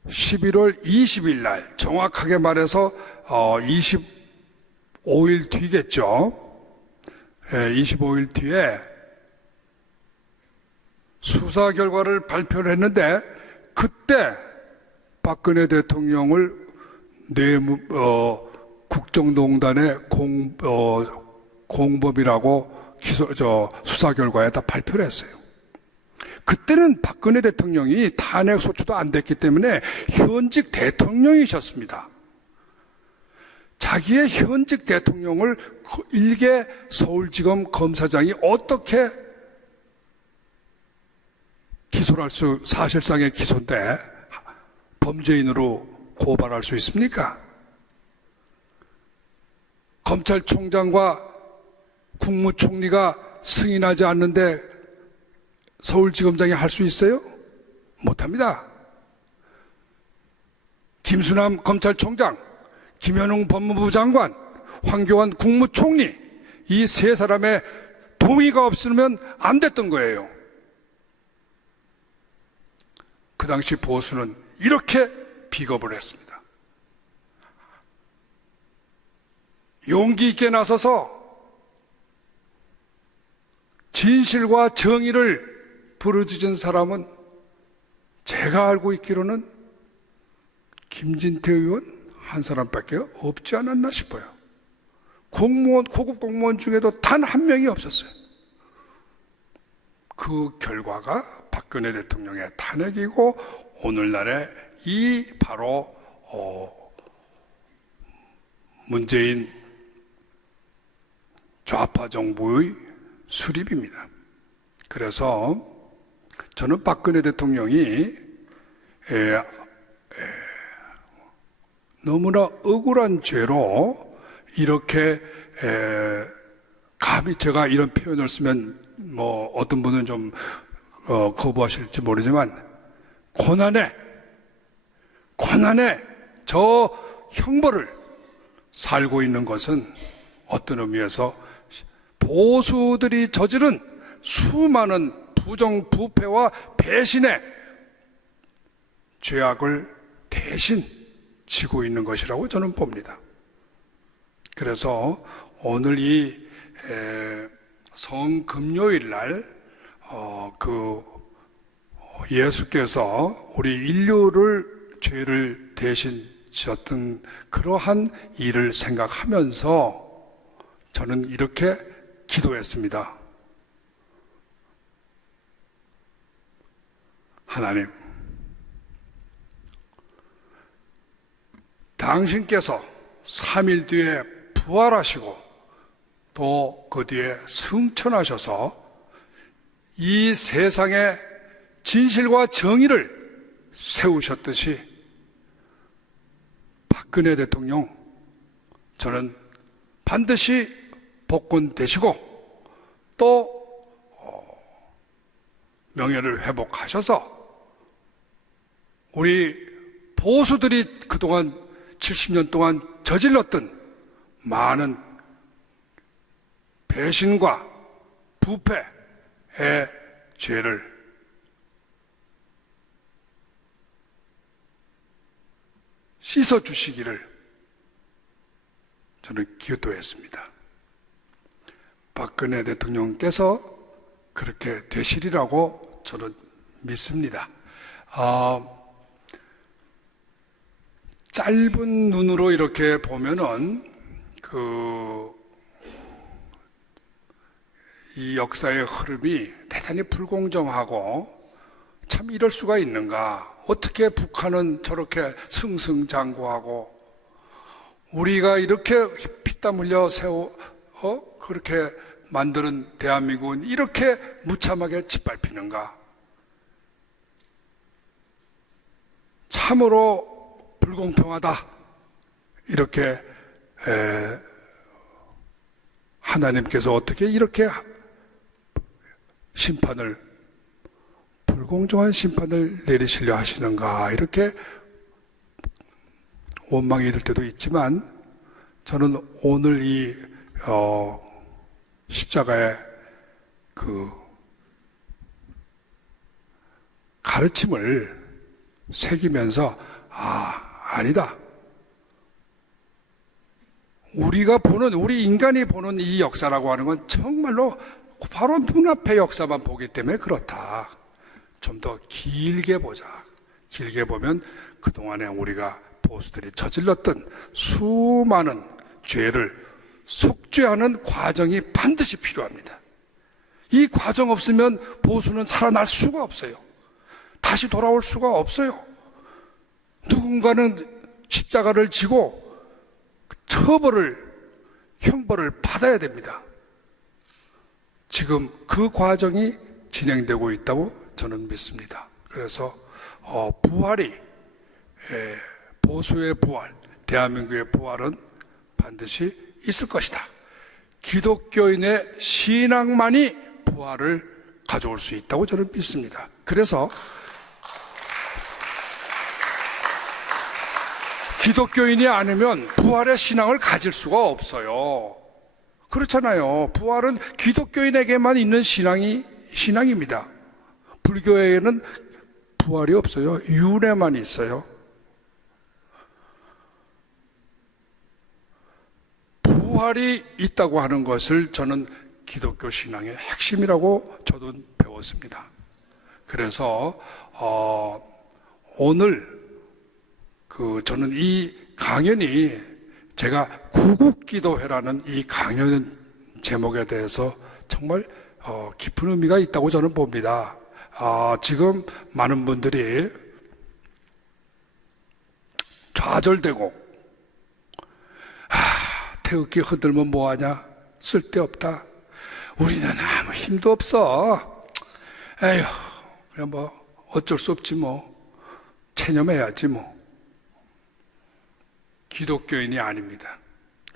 11월 20일 날, 정확하게 말해서 25일 뒤겠죠. 25일 뒤에 수사 결과를 발표를 했는데, 그때 박근혜 대통령을 국정농단의 공범이라고 수사 결과에다 발표를 했어요. 그때는 박근혜 대통령이 탄핵 소추도 안 됐기 때문에 현직 대통령이셨습니다. 자기의 현직 대통령을 일개 서울지검 검사장이 어떻게 기소를 할 수, 사실상의 기소인데 범죄인으로 고발할 수 있습니까? 검찰총장과 국무총리가 승인하지 않는데 서울지검장이 할 수 있어요? 못합니다. 김수남 검찰총장, 김현웅 법무부 장관, 황교안 국무총리, 이 세 사람의 동의가 없으면 안 됐던 거예요. 그 당시 보수는 이렇게 비겁을 했습니다. 용기 있게 나서서 진실과 정의를 부르짖은 사람은 제가 알고 있기로는 김진태 의원 한 사람밖에 없지 않았나 싶어요. 공무원, 고급 공무원 중에도 단 한 명이 없었어요. 그 결과가 박근혜 대통령의 탄핵이고, 오늘날의 이 바로 문재인 좌파 정부의 수립입니다. 그래서 저는 박근혜 대통령이 너무나 억울한 죄로 이렇게 감히 제가 이런 표현을 쓰면 뭐 어떤 분은 좀 거부하실지 모르지만 고난에 저 형벌을 살고 있는 것은 어떤 의미에서 보수들이 저지른 수많은 부정부패와 배신의 죄악을 대신 지고 있는 것이라고 저는 봅니다. 그래서 오늘 이 성금요일 날 예수께서 우리 인류를 죄를 대신 지었던 그러한 일을 생각하면서 저는 이렇게 기도했습니다. 하나님, 당신께서 3일 뒤에 부활하시고 또 그 뒤에 승천하셔서 이 세상에 진실과 정의를 세우셨듯이 박근혜 대통령, 저는 반드시 복권되시고 또 명예를 회복하셔서 우리 보수들이 그동안 70년 동안 저질렀던 많은 배신과 부패의 죄를 씻어주시기를 저는 기도했습니다. 박근혜 대통령께서 그렇게 되시리라고 저는 믿습니다. 짧은 눈으로 이렇게 보면은 이 역사의 흐름이 대단히 불공정하고 참 이럴 수가 있는가? 어떻게 북한은 저렇게 승승장구하고 우리가 이렇게 피땀 흘려 그렇게 만드는 대한민국은 이렇게 무참하게 짓밟히는가? 참으로 불공평하다. 이렇게 하나님께서 어떻게 이렇게 불공정한 심판을 내리시려 하시는가? 이렇게 원망이 들 때도 있지만 저는 오늘 이 십자가의 그 가르침을 새기면서 아니다. 우리 인간이 보는 이 역사라고 하는 건 정말로 바로 눈앞의 역사만 보기 때문에 그렇다. 좀 더 길게 보자. 길게 보면 그동안에 우리가 보수들이 저질렀던 수많은 죄를 속죄하는 과정이 반드시 필요합니다. 이 과정 없으면 보수는 살아날 수가 없어요. 다시 돌아올 수가 없어요. 누군가는 십자가를 지고 형벌을 받아야 됩니다. 지금 그 과정이 진행되고 있다고 저는 믿습니다. 그래서 부활이 보수의 부활, 대한민국의 부활은 반드시 있을 것이다. 기독교인의 신앙만이 부활을 가져올 수 있다고 저는 믿습니다. 그래서 기독교인이 아니면 부활의 신앙을 가질 수가 없어요. 그렇잖아요. 부활은 기독교인에게만 있는 신앙입니다. 불교에는 부활이 없어요. 윤회만 있어요. 부활이 있다고 하는 것을 저는 기독교 신앙의 핵심이라고 저도 배웠습니다. 그래서 오늘 저는 이 강연이 제가 구국기도회라는 이 강연 제목에 대해서 정말 깊은 의미가 있다고 저는 봅니다. 지금 많은 분들이 좌절되고 태극기 흔들면 뭐하냐? 쓸데없다. 우리는 아무 힘도 없어. 에휴, 그냥 뭐 어쩔 수 없지 뭐. 체념해야지 뭐. 기독교인이 아닙니다.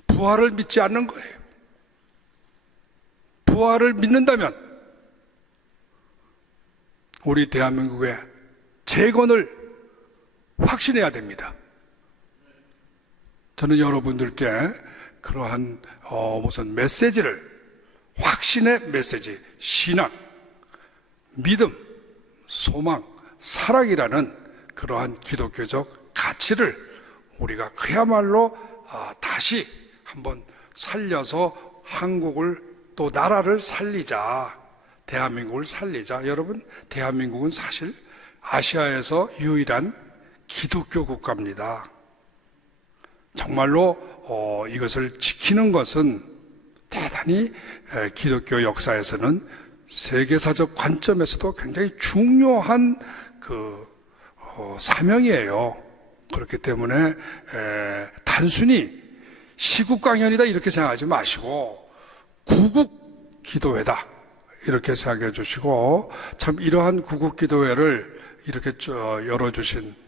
부활을 믿지 않는 거예요. 부활을 믿는다면 우리 대한민국의 재건을 확신해야 됩니다. 저는 여러분들께 그러한 무슨 메시지를, 확신의 메시지, 신앙, 믿음, 소망, 사랑이라는 그러한 기독교적 가치를 우리가 그야말로 다시 한번 살려서 한국을, 또 나라를 살리자, 대한민국을 살리자. 여러분, 대한민국은 사실 아시아에서 유일한 기독교 국가입니다. 정말로 이것을 지키는 것은 대단히 기독교 역사에서는 세계사적 관점에서도 굉장히 중요한 사명이에요. 그렇기 때문에 단순히 시국강연이다 이렇게 생각하지 마시고 구국 기도회다 이렇게 생각해 주시고, 참 이러한 구국 기도회를 이렇게 열어주신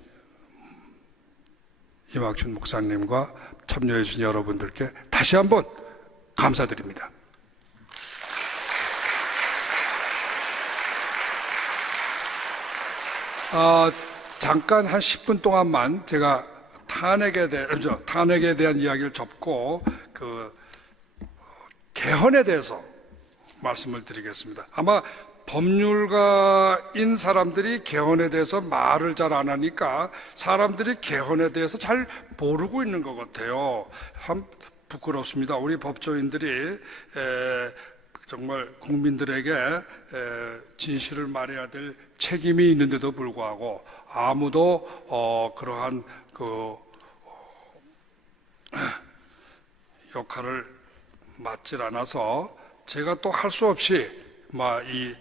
이막춘 목사님과 참여해 주신 여러분들께 다시 한번 감사드립니다. 잠깐 한 10분 동안만 제가 탄핵에 대한 이야기를 접고 개헌에 대해서 말씀을 드리겠습니다. 아마 법률가인 사람들이 개헌에 대해서 말을 잘 안 하니까 사람들이 개헌에 대해서 잘 모르고 있는 것 같아요. 참 부끄럽습니다. 우리 법조인들이 정말 국민들에게 진실을 말해야 될 책임이 있는데도 불구하고 아무도 그러한 역할을 맡질 않아서 제가 또 할 수 없이 이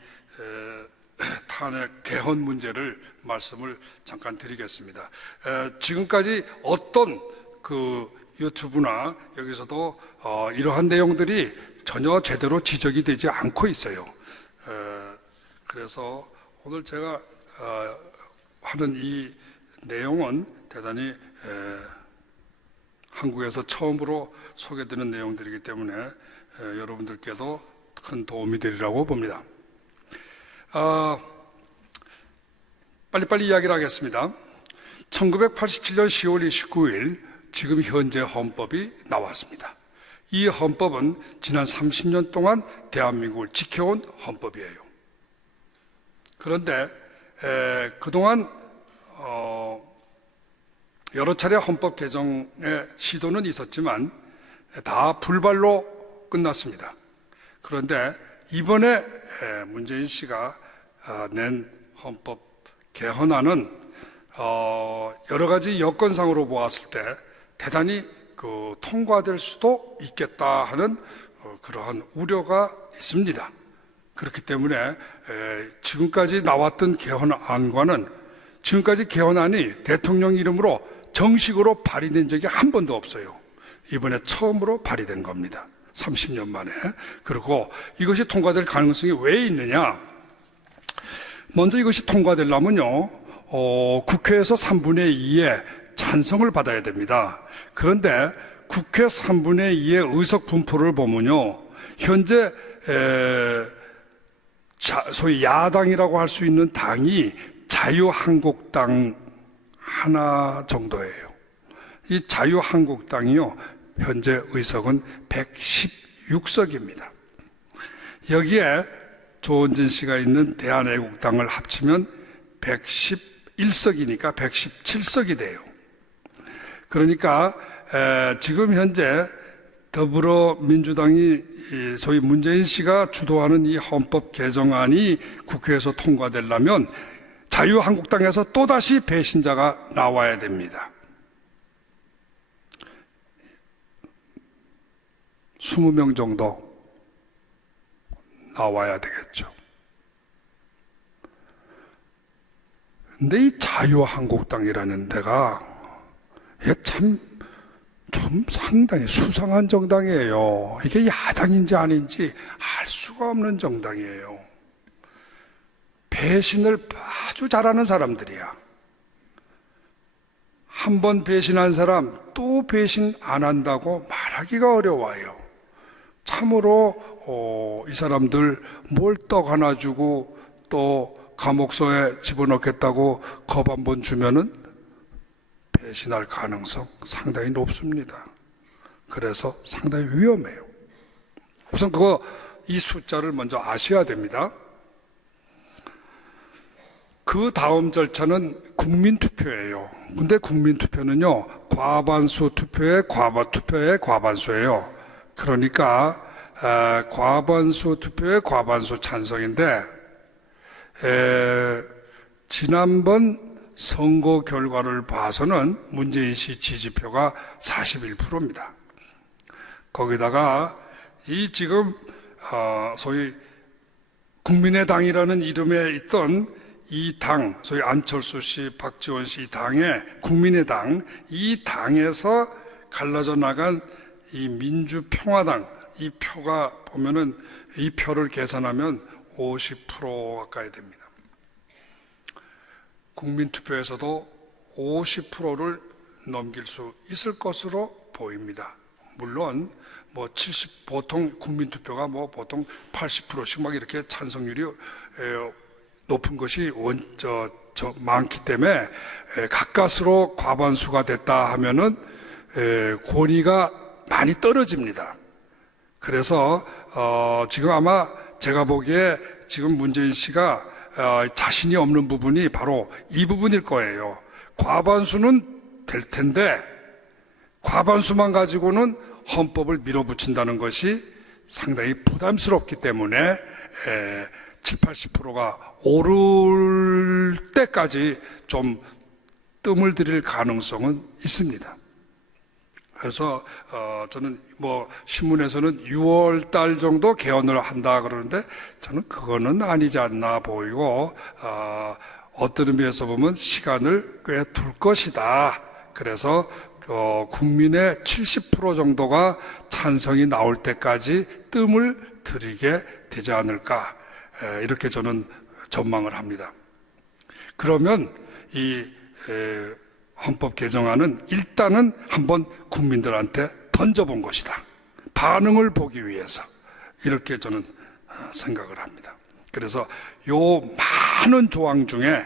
탄핵 개헌 문제를 말씀을 잠깐 드리겠습니다. 지금까지 어떤 유튜브나 여기서도 이러한 내용들이 전혀 제대로 지적이 되지 않고 있어요. 그래서 오늘 제가 하는 이 내용은 대단히 한국에서 처음으로 소개되는 내용들이기 때문에 여러분들께도 큰 도움이 되리라고 봅니다. 빨리빨리 이야기를 하겠습니다. 1987년 10월 29일 지금 현재 헌법이 나왔습니다. 이 헌법은 지난 30년 동안 대한민국을 지켜온 헌법이에요. 그런데 그동안 여러 차례 헌법 개정의 시도는 있었지만 다 불발로 끝났습니다. 그런데 이번에 문재인 씨가 낸 헌법 개헌안은 여러 가지 여건상으로 보았을 때 대단히 통과될 수도 있겠다 하는 그러한 우려가 있습니다. 그렇기 때문에 지금까지 나왔던 개헌안과는, 지금까지 개헌안이 대통령 이름으로 정식으로 발의된 적이 한 번도 없어요. 이번에 처음으로 발의된 겁니다. 30년 만에. 그리고 이것이 통과될 가능성이 왜 있느냐? 먼저 이것이 통과되려면요, 국회에서 3분의 2의 찬성을 받아야 됩니다. 그런데 국회 3분의 2의 의석 분포를 보면요, 현재 소위 야당이라고 할 수 있는 당이 자유한국당 하나 정도예요. 이 자유한국당이요, 현재 의석은 116석입니다. 여기에 조원진 씨가 있는 대한애국당을 합치면 111석이니까 117석이 돼요. 그러니까 지금 현재 더불어민주당이 소위 문재인 씨가 주도하는 이 헌법 개정안이 국회에서 통과되려면 자유한국당에서 또다시 배신자가 나와야 됩니다. 20명 정도 나와야 되겠죠. 근데 이 자유한국당이라는 데가 참 좀 상당히 수상한 정당이에요. 이게 야당인지 아닌지 알 수가 없는 정당이에요. 배신을 아주 잘하는 사람들이야. 한 번 배신한 사람 또 배신 안 한다고 말하기가 어려워요. 참으로 이 사람들 뭘 떡 하나 주고 또 감옥소에 집어넣겠다고 겁 한 번 주면은 배신할 가능성 상당히 높습니다. 그래서 상당히 위험해요. 우선 이 숫자를 먼저 아셔야 됩니다. 그 다음 절차는 국민투표예요. 근데 국민투표는요, 과반수 투표의 과반수예요. 그러니까 과반수 투표의 과반수 찬성인데 지난번 선거 결과를 봐서는 문재인 씨 지지표가 41%입니다. 거기다가 이 지금 소위 국민의당이라는 이름에 있던 이 당, 소위 안철수 씨, 박지원 씨 당의 국민의당, 이 당에서 갈라져 나간 이 민주평화당, 이 표가 보면은 이 표를 계산하면 50% 가까이 됩니다. 국민투표에서도 50%를 넘길 수 있을 것으로 보입니다. 물론 보통 국민투표가 보통 80%씩 막 이렇게 찬성률이 높은 것이 많기 때문에 가까스로 과반수가 됐다 하면은 권위가 많이 떨어집니다. 그래서 지금 아마 제가 보기에 지금 문재인 씨가 자신이 없는 부분이 바로 이 부분일 거예요. 과반수는 될 텐데 과반수만 가지고는 헌법을 밀어붙인다는 것이 상당히 부담스럽기 때문에 70~80%가 오를 때까지 좀 뜸을 들일 가능성은 있습니다. 그래서 저는 신문에서는 6월 달 정도 개헌을 한다 그러는데 저는 그거는 아니지 않나 보이고 어떤 의미에서 보면 시간을 꽤 둘 것이다. 그래서 국민의 70% 정도가 찬성이 나올 때까지 뜸을 들이게 되지 않을까, 이렇게 저는 전망을 합니다. 그러면 이 헌법 개정안은 일단은 한번 국민들한테 던져본 것이다. 반응을 보기 위해서, 이렇게 저는 생각을 합니다. 그래서 요 많은 조항 중에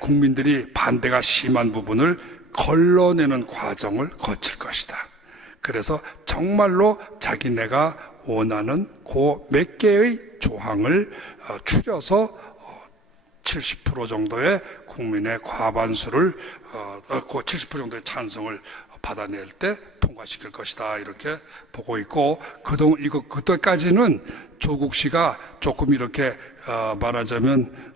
국민들이 반대가 심한 부분을 걸러내는 과정을 거칠 것이다. 그래서 정말로 자기네가 원하는 그 몇 개의 조항을 추려서 70% 정도의 국민의 과반수를 그 70% 정도의 찬성을 받아낼 때 통과시킬 것이다, 이렇게 보고 있고, 그때까지는 조국 씨가 조금 이렇게 말하자면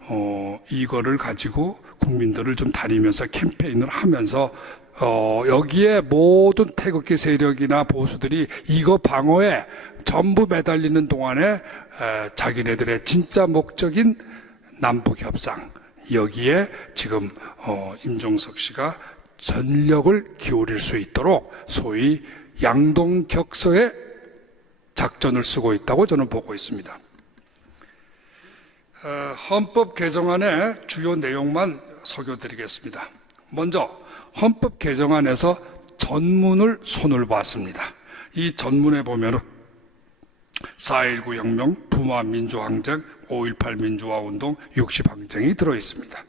이거를 가지고 국민들을 좀 다니면서 캠페인을 하면서 여기에 모든 태극기 세력이나 보수들이 이거 방어에 전부 매달리는 동안에 자기네들의 진짜 목적인 남북협상, 여기에 지금 임종석 씨가 전력을 기울일 수 있도록 소위 양동격서의 작전을 쓰고 있다고 저는 보고 있습니다. 헌법 개정안의 주요 내용만 소개드리겠습니다. 먼저 헌법 개정안에서 전문을 손을 봤습니다. 이 전문에 보면은 4.19 혁명, 부마 민주항쟁, 5.18 민주화운동, 60항쟁이 들어있습니다.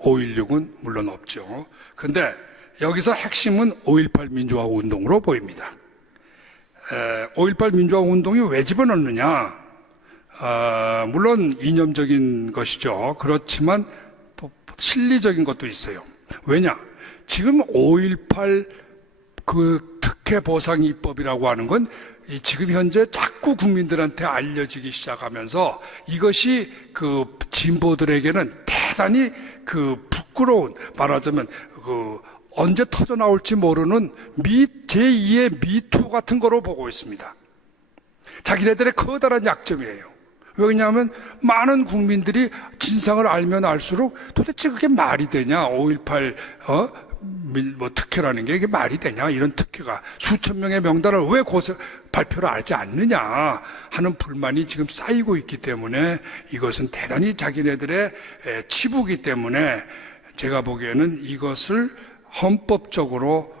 5.16은 물론 없죠. 근데 여기서 핵심은 5.18 민주화운동으로 보입니다. 5.18 민주화운동이 왜 집어넣느냐? 물론 이념적인 것이죠. 그렇지만 또 실리적인 것도 있어요. 왜냐? 지금 5.18 그 특혜보상입법이라고 하는 건 지금 현재 자꾸 국민들한테 알려지기 시작하면서 이것이 그 진보들에게는 대단히 그 부끄러운, 말하자면 그 언제 터져 나올지 모르는 제2의 미투 같은 거로 보고 있습니다. 자기네들의 커다란 약점이에요. 왜냐하면 많은 국민들이 진상을 알면 알수록 도대체 그게 말이 되냐, 5.18 특혜라는 게 이게 말이 되냐, 이런 특혜가 수천 명의 명단을 왜 발표를 하지 않느냐 하는 불만이 지금 쌓이고 있기 때문에 이것은 대단히 자기네들의 치부이기 때문에 제가 보기에는 이것을 헌법적으로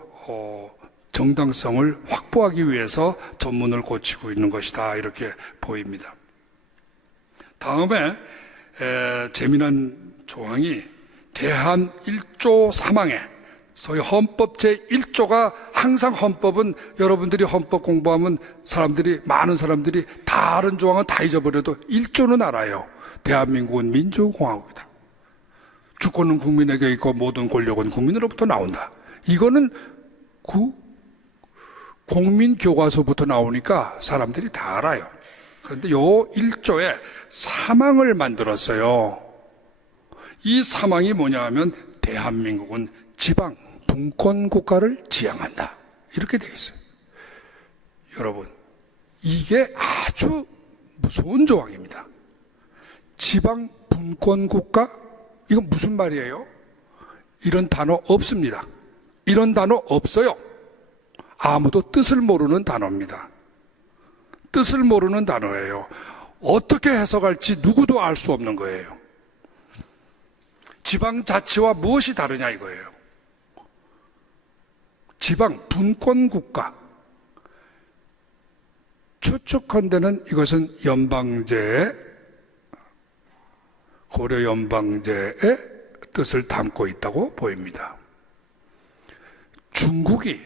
정당성을 확보하기 위해서 전문을 고치고 있는 것이다, 이렇게 보입니다. 다음에 재미난 조항이 대한 1조 3항에 소위 헌법 제1조가 항상 헌법은 여러분들이 헌법 공부하면 많은 사람들이 다른 조항은 다 잊어버려도 1조는 알아요. 대한민국은 민주공화국이다. 주권은 국민에게 있고 모든 권력은 국민으로부터 나온다. 이거는 공민교과서부터 나오니까 사람들이 다 알아요. 그런데 요 1조에 사망을 만들었어요. 이 사망이 뭐냐 하면 대한민국은 지방 분권국가를 지향한다, 이렇게 되어 있어요. 여러분, 이게 아주 무서운 조항입니다. 지방 분권국가? 이건 무슨 말이에요? 이런 단어 없습니다. 이런 단어 없어요. 아무도 뜻을 모르는 단어입니다. 뜻을 모르는 단어예요. 어떻게 해석할지 누구도 알 수 없는 거예요. 지방자치와 무엇이 다르냐 이거예요. 지방 분권국가. 추측컨대는 이것은 고려 연방제의 뜻을 담고 있다고 보입니다. 중국이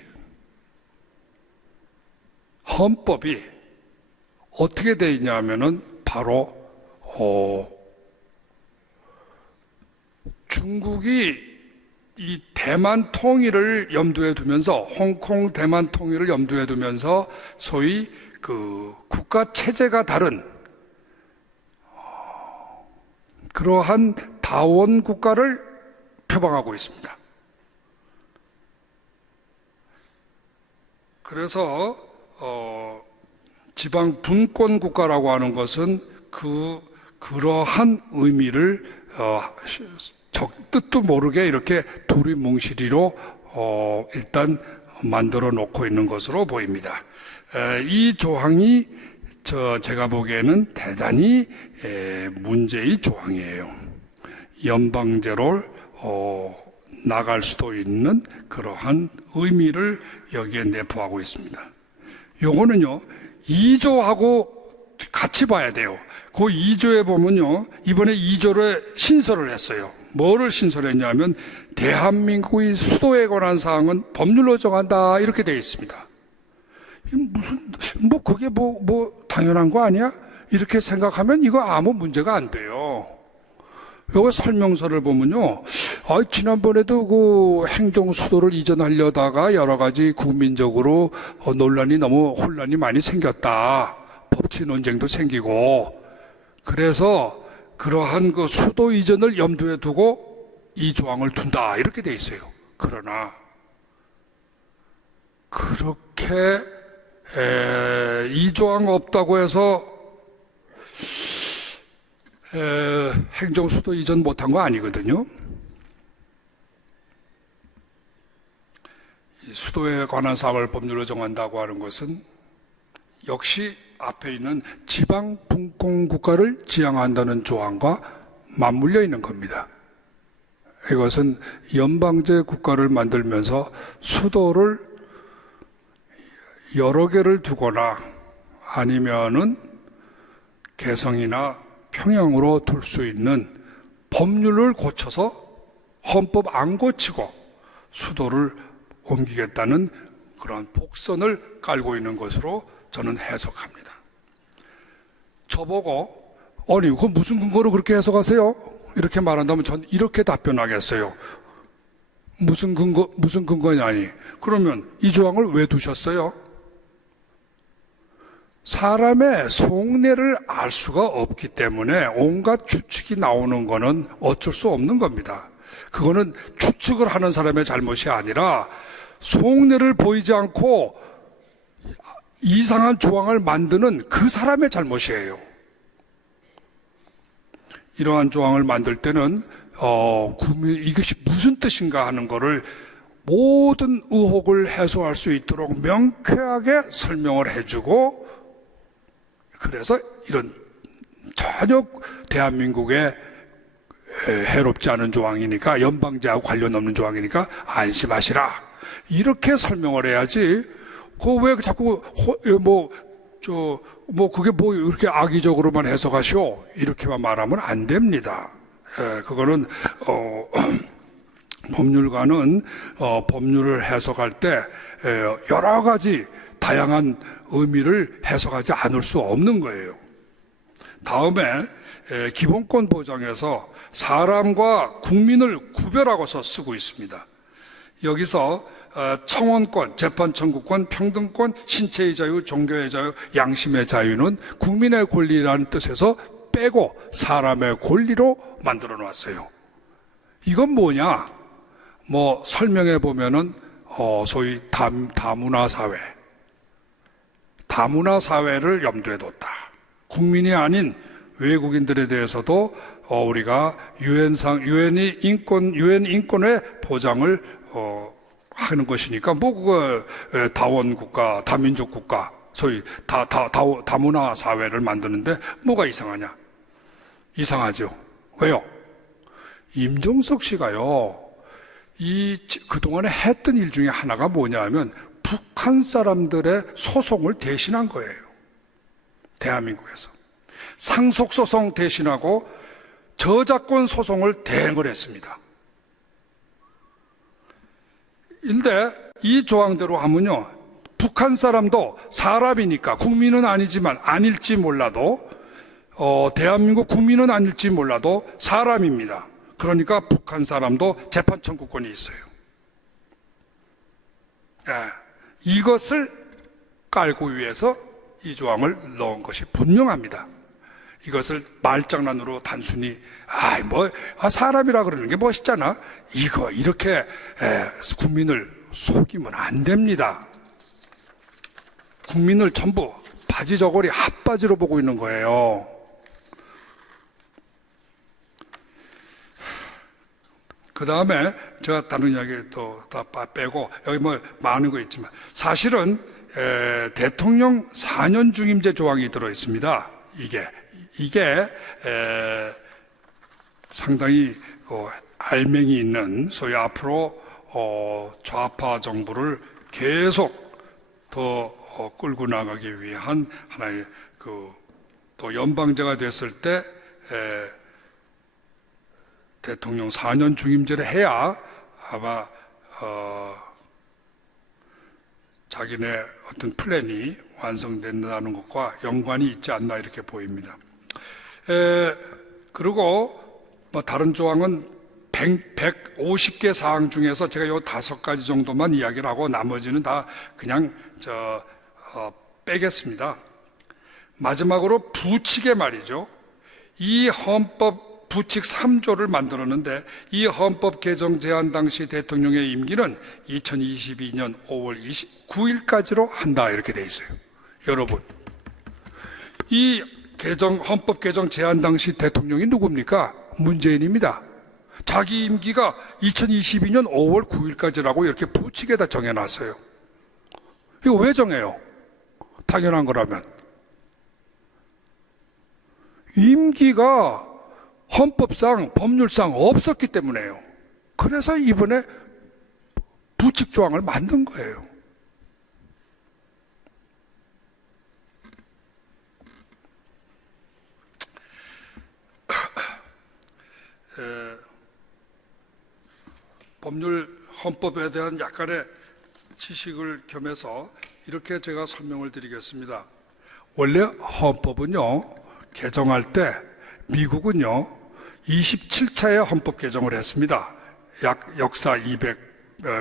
헌법이 어떻게 되어 있냐 하면은 바로 중국이 이 대만 통일을 염두에 두면서, 홍콩 대만 통일을 염두에 두면서 소위 그 국가 체제가 다른 그러한 다원 국가를 표방하고 있습니다. 그래서 지방 분권 국가라고 하는 것은 그러한 의미를 뜻도 모르게 이렇게 두리뭉실이로 일단 만들어 놓고 있는 것으로 보입니다. 이 조항이 제가 보기에는 대단히 문제의 조항이에요. 연방제로 나갈 수도 있는 그러한 의미를 여기에 내포하고 있습니다. 요거는요 2조하고 같이 봐야 돼요. 그 2조에 보면요, 이번에 2조를 신설을 했어요. 뭐를 신설했냐면 대한민국의 수도에 관한 사항은 법률로 정한다, 이렇게 되어 있습니다. 그게 당연한 거 아니야? 이렇게 생각하면 이거 아무 문제가 안 돼요. 요거 설명서를 보면요, 지난번에도 그 행정 수도를 이전하려다가 여러 가지 국민적으로 혼란이 많이 생겼다. 법치 논쟁도 생기고, 그래서 그러한 그 수도 이전을 염두에 두고 이 조항을 둔다, 이렇게 돼 있어요. 그러나 그렇게 이 조항 없다고 해서 행정 수도 이전 못한 거 아니거든요. 이 수도에 관한 사항을 법률로 정한다고 하는 것은 역시 앞에 있는 지방 분권 국가를 지향한다는 조항과 맞물려 있는 겁니다. 이것은 연방제 국가를 만들면서 수도를 여러 개를 두거나 아니면은 개성이나 평양으로 둘 수 있는 법률을 고쳐서 헌법 안 고치고 수도를 옮기겠다는 그런 복선을 깔고 있는 것으로 저는 해석합니다. 저보고 그건 무슨 근거로 그렇게 해석하세요? 이렇게 말한다면 전 이렇게 답변하겠어요. 무슨 근거냐니. 그러면 이 조항을 왜 두셨어요? 사람의 속내를 알 수가 없기 때문에 온갖 추측이 나오는 거는 어쩔 수 없는 겁니다. 그거는 추측을 하는 사람의 잘못이 아니라 속내를 보이지 않고 이상한 조항을 만드는 그 사람의 잘못이에요. 이러한 조항을 만들 때는 이것이 무슨 뜻인가 하는 거를 모든 의혹을 해소할 수 있도록 명쾌하게 설명을 해주고, 그래서 이런 전혀 대한민국에 해롭지 않은 조항이니까, 연방제하고 관련 없는 조항이니까 안심하시라, 이렇게 설명을 해야지. 왜 자꾸 그게 뭐 이렇게 악의적으로만 해석하시오, 이렇게만 말하면 안 됩니다. 그거는 법률가는 법률을 해석할 때 여러 가지 다양한 의미를 해석하지 않을 수 없는 거예요. 다음에 기본권 보장에서 사람과 국민을 구별하고서 쓰고 있습니다. 여기서 청원권, 재판 청구권, 평등권, 신체의 자유, 종교의 자유, 양심의 자유는 국민의 권리라는 뜻에서 빼고 사람의 권리로 만들어 놨어요. 이건 뭐냐? 설명해 보면은 소위 다문화 사회, 다문화 사회를 염두에 뒀다. 국민이 아닌 외국인들에 대해서도 우리가 유엔 인권의 보장을 하는 것이니까, 그거 다원 국가, 다민족 국가, 소위 다문화 사회를 만드는데 뭐가 이상하냐? 이상하죠. 왜요? 임종석 씨가요, 그동안에 했던 일 중에 하나가 뭐냐 하면 북한 사람들의 소송을 대신한 거예요. 대한민국에서 상속소송 대신하고 저작권 소송을 대행을 했습니다. 근데 이 조항대로 하면요, 북한 사람도 사람이니까, 국민은 아니지만, 아닐지 몰라도, 대한민국 국민은 아닐지 몰라도 사람입니다. 그러니까 북한 사람도 재판 청구권이 있어요. 이것을 깔고 위해서 이 조항을 넣은 것이 분명합니다. 이것을 말장난으로 단순히 사람이라 그러는 게 멋있잖아, 이렇게 국민을 속이면 안 됩니다. 국민을 전부 바지 저고리 핫바지로 보고 있는 거예요. 그 다음에 제가 다른 이야기 또 다 빼고, 여기 많은 거 있지만, 사실은 대통령 4년 중임제 조항이 들어 있습니다. 이게 상당히 알맹이 있는, 소위 앞으로 좌파 정부를 계속 더 끌고 나가기 위한 하나의 또 연방제가 됐을 때 대통령 4년 중임제를 해야 아마 자기네 어떤 플랜이 완성된다는 것과 연관이 있지 않나, 이렇게 보입니다. 그리고 다른 조항은 150개 사항 중에서 제가 요 5가지 정도만 이야기를 하고 나머지는 다 그냥 빼겠습니다. 마지막으로 부칙에 말이죠. 이 헌법 부칙 3조를 만들었는데, 이 헌법 개정 제안 당시 대통령의 임기는 2022년 5월 29일까지로 한다, 이렇게 돼 있어요. 여러분, 이 헌법 개정 제안 당시 대통령이 누굽니까? 문재인입니다. 자기 임기가 2022년 5월 9일까지라고 이렇게 부칙에다 정해놨어요. 이거 왜 정해요? 당연한 거라면. 임기가 헌법상, 법률상 없었기 때문에요. 그래서 이번에 부칙 조항을 만든 거예요. 법률, 헌법에 대한 약간의 지식을 겸해서 이렇게 제가 설명을 드리겠습니다. 원래 헌법은요, 개정할 때 미국은요 27차의 헌법 개정을 했습니다. 역사 200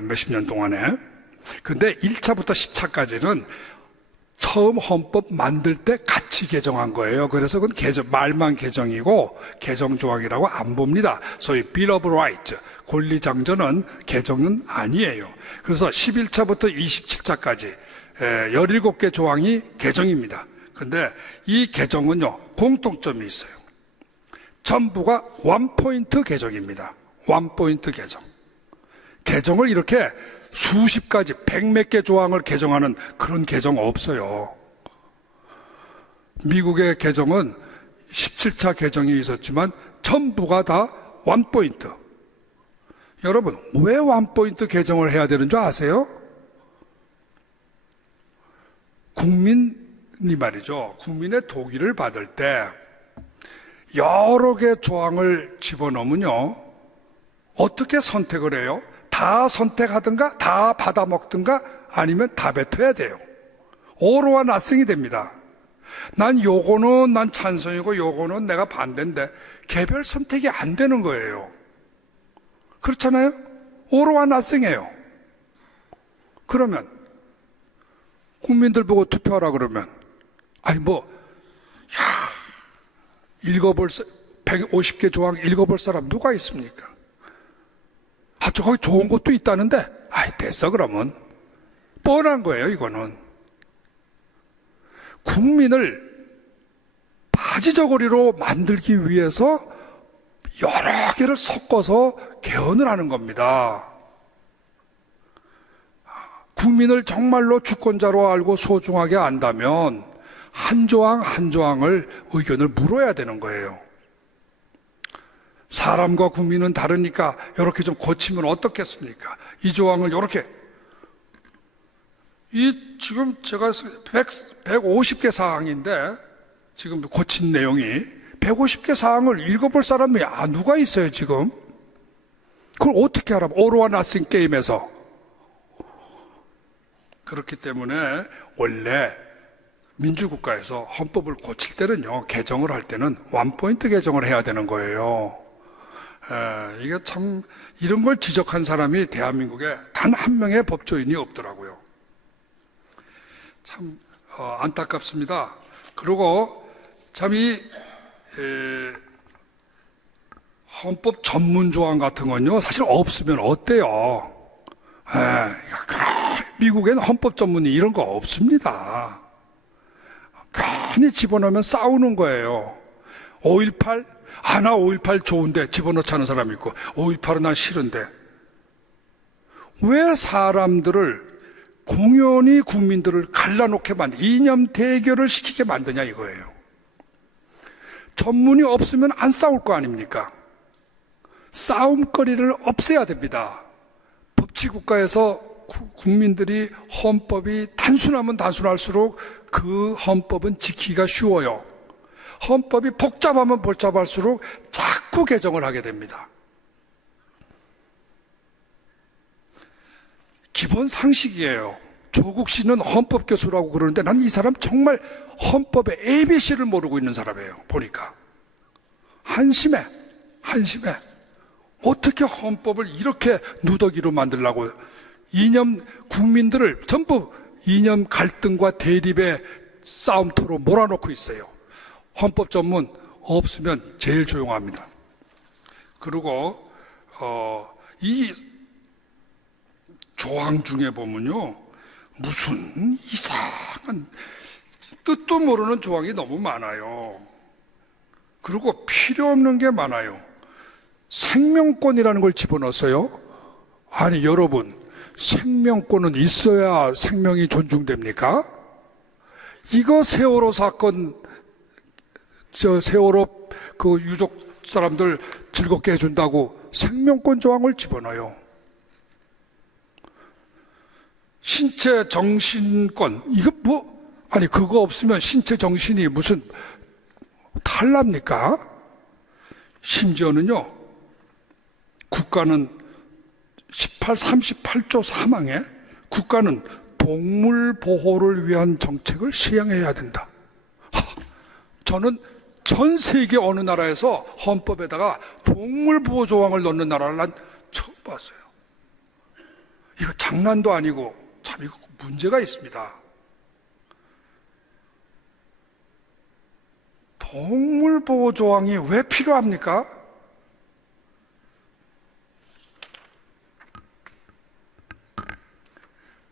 몇십 년 동안에. 근데 1차부터 10차까지는 처음 헌법 만들 때 같이 개정한 거예요. 그래서 그건 말만 개정이고 개정 조항이라고 안 봅니다. 소위 Bill of Rights, 권리장전은 개정은 아니에요. 그래서 11차부터 27차까지 17개 조항이 개정입니다. 근데 이 개정은요 공통점이 있어요. 전부가 원포인트 개정입니다. 원포인트 개정. 개정을 이렇게 수십 가지, 백몇 개 조항을 개정하는 그런 개정 없어요. 미국의 개정은 17차 개정이 있었지만 전부가 다 원포인트. 여러분, 왜 원포인트 개정을 해야 되는 줄 아세요? 국민이 말이죠. 국민의 동의를 받을 때 여러 개 조항을 집어넣으면요, 어떻게 선택을 해요? 다 선택하든가 다 받아먹든가 아니면 다 뱉어야 돼요. 오로와 나싱이 됩니다. 난 요거는 난 찬성이고 요거는 내가 반대인데 개별 선택이 안 되는 거예요. 그렇잖아요? 오로와 나싱이에요. 그러면 국민들 보고 투표하라 그러면 아니 읽어볼 150개 조항 읽어볼 사람 누가 있습니까? 거기 좋은 것도 있다는데 됐어 그러면. 뻔한 거예요. 이거는 국민을 바지저고리로 만들기 위해서 여러 개를 섞어서 개헌을 하는 겁니다. 국민을 정말로 주권자로 알고 소중하게 안다면 한 조항 한 조항을 의견을 물어야 되는 거예요. 사람과 국민은 다르니까 이렇게 좀 고치면 어떻겠습니까? 이 조항을 이렇게, 지금 제가 150개 사항인데 지금 고친 내용이 150개 사항을 읽어볼 사람이 누가 있어요 지금? 그걸 어떻게 알아? 오로와 나싱 게임에서. 그렇기 때문에 원래 민주국가에서 헌법을 고칠 때는요, 개정을 할 때는 원포인트 개정을 해야 되는 거예요. 이게 참, 이런 걸 지적한 사람이 대한민국에 단 한 명의 법조인이 없더라고요. 참 안타깝습니다. 그리고 참 헌법 전문 조항 같은 건요, 사실 없으면 어때요? 미국에는 헌법 전문이 이런 거 없습니다. 괜히 집어넣으면 싸우는 거예요. 5.18? 나 5.18 좋은데 집어넣자는 사람이 있고 5.18은 난 싫은데. 왜 사람들을 공연히 국민들을 갈라놓게 이념 대결을 시키게 만드냐 이거예요. 전문이 없으면 안 싸울 거 아닙니까? 싸움거리를 없애야 됩니다. 법치국가에서 국민들이 헌법이 단순하면 단순할수록 그 헌법은 지키기가 쉬워요. 헌법이 복잡하면 복잡할수록 자꾸 개정을 하게 됩니다. 기본 상식이에요. 조국 씨는 헌법 교수라고 그러는데 난 이 사람 정말 헌법의 ABC를 모르고 있는 사람이에요. 보니까 한심해. 어떻게 헌법을 이렇게 누더기로 만들려고, 이념 국민들을 전부 이념 갈등과 대립의 싸움터로 몰아넣고 있어요. 헌법 전문 없으면 제일 조용합니다. 그리고 이 조항 중에 보면요, 무슨 이상한 뜻도 모르는 조항이 너무 많아요. 그리고 필요 없는 게 많아요. 생명권이라는 걸 집어넣었어요. 아니 여러분, 생명권은 있어야 생명이 존중됩니까? 이거 세월호 사건, 세월호 그 유족 사람들 즐겁게 해준다고 생명권 조항을 집어넣어요. 신체 정신권, 이거 아니 그거 없으면 신체 정신이 무슨 탈납니까? 심지어는요, 국가는 38조 3항에 국가는 동물 보호를 위한 정책을 시행해야 된다. 저는 전 세계 어느 나라에서 헌법에다가 동물 보호 조항을 넣는 나라를 난 처음 봤어요. 이거 장난도 아니고 참 이거 문제가 있습니다. 동물 보호 조항이 왜 필요합니까?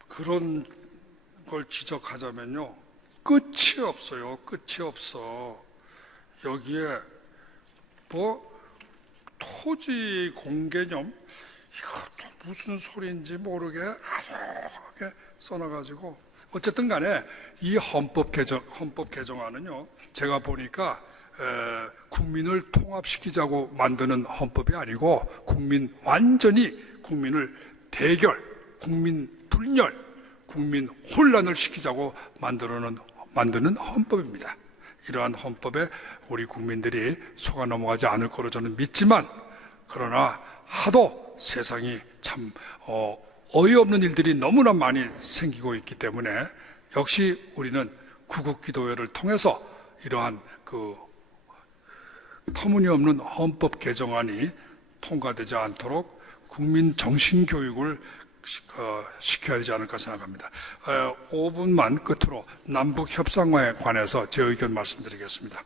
그런 걸 지적하자면요, 끝이 없어요. 끝이 없어. 여기에 토지 공개념, 이거 무슨 소리인지 모르게 아주하게 써놔가지고 어쨌든 간에 이 헌법 개정안은요, 제가 보니까 국민을 통합시키자고 만드는 헌법이 아니고 완전히 국민을 대결, 국민 분열, 국민 혼란을 시키자고 만드는 헌법입니다. 이러한 헌법에 우리 국민들이 속아 넘어가지 않을 거로 저는 믿지만, 그러나 하도 세상이 참 어이없는 일들이 너무나 많이 생기고 있기 때문에 역시 우리는 구국기도회를 통해서 이러한 그 터무니없는 헌법 개정안이 통과되지 않도록 국민 정신교육을 시켜야 되지 않을까 생각합니다. 5분만 끝으로 남북협상에 관해서 제 의견 말씀드리겠습니다.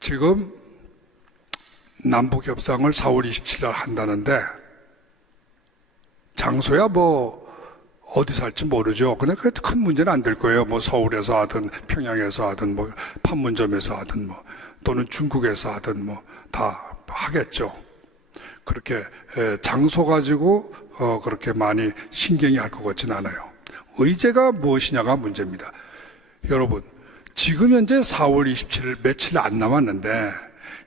지금 남북협상을 4월 27일 날 한다는데 장소야 뭐 어디서 할지 모르죠. 근데 그 큰 문제는 안 될 거예요. 뭐 서울에서 하든 평양에서 하든 뭐 판문점에서 하든 뭐 또는 중국에서 하든 뭐 다 하겠죠. 그렇게 장소 가지고 그렇게 많이 신경이 할 것 같지는 않아요. 의제가 무엇이냐가 문제입니다. 여러분, 지금 현재 4월 27일 며칠 안 남았는데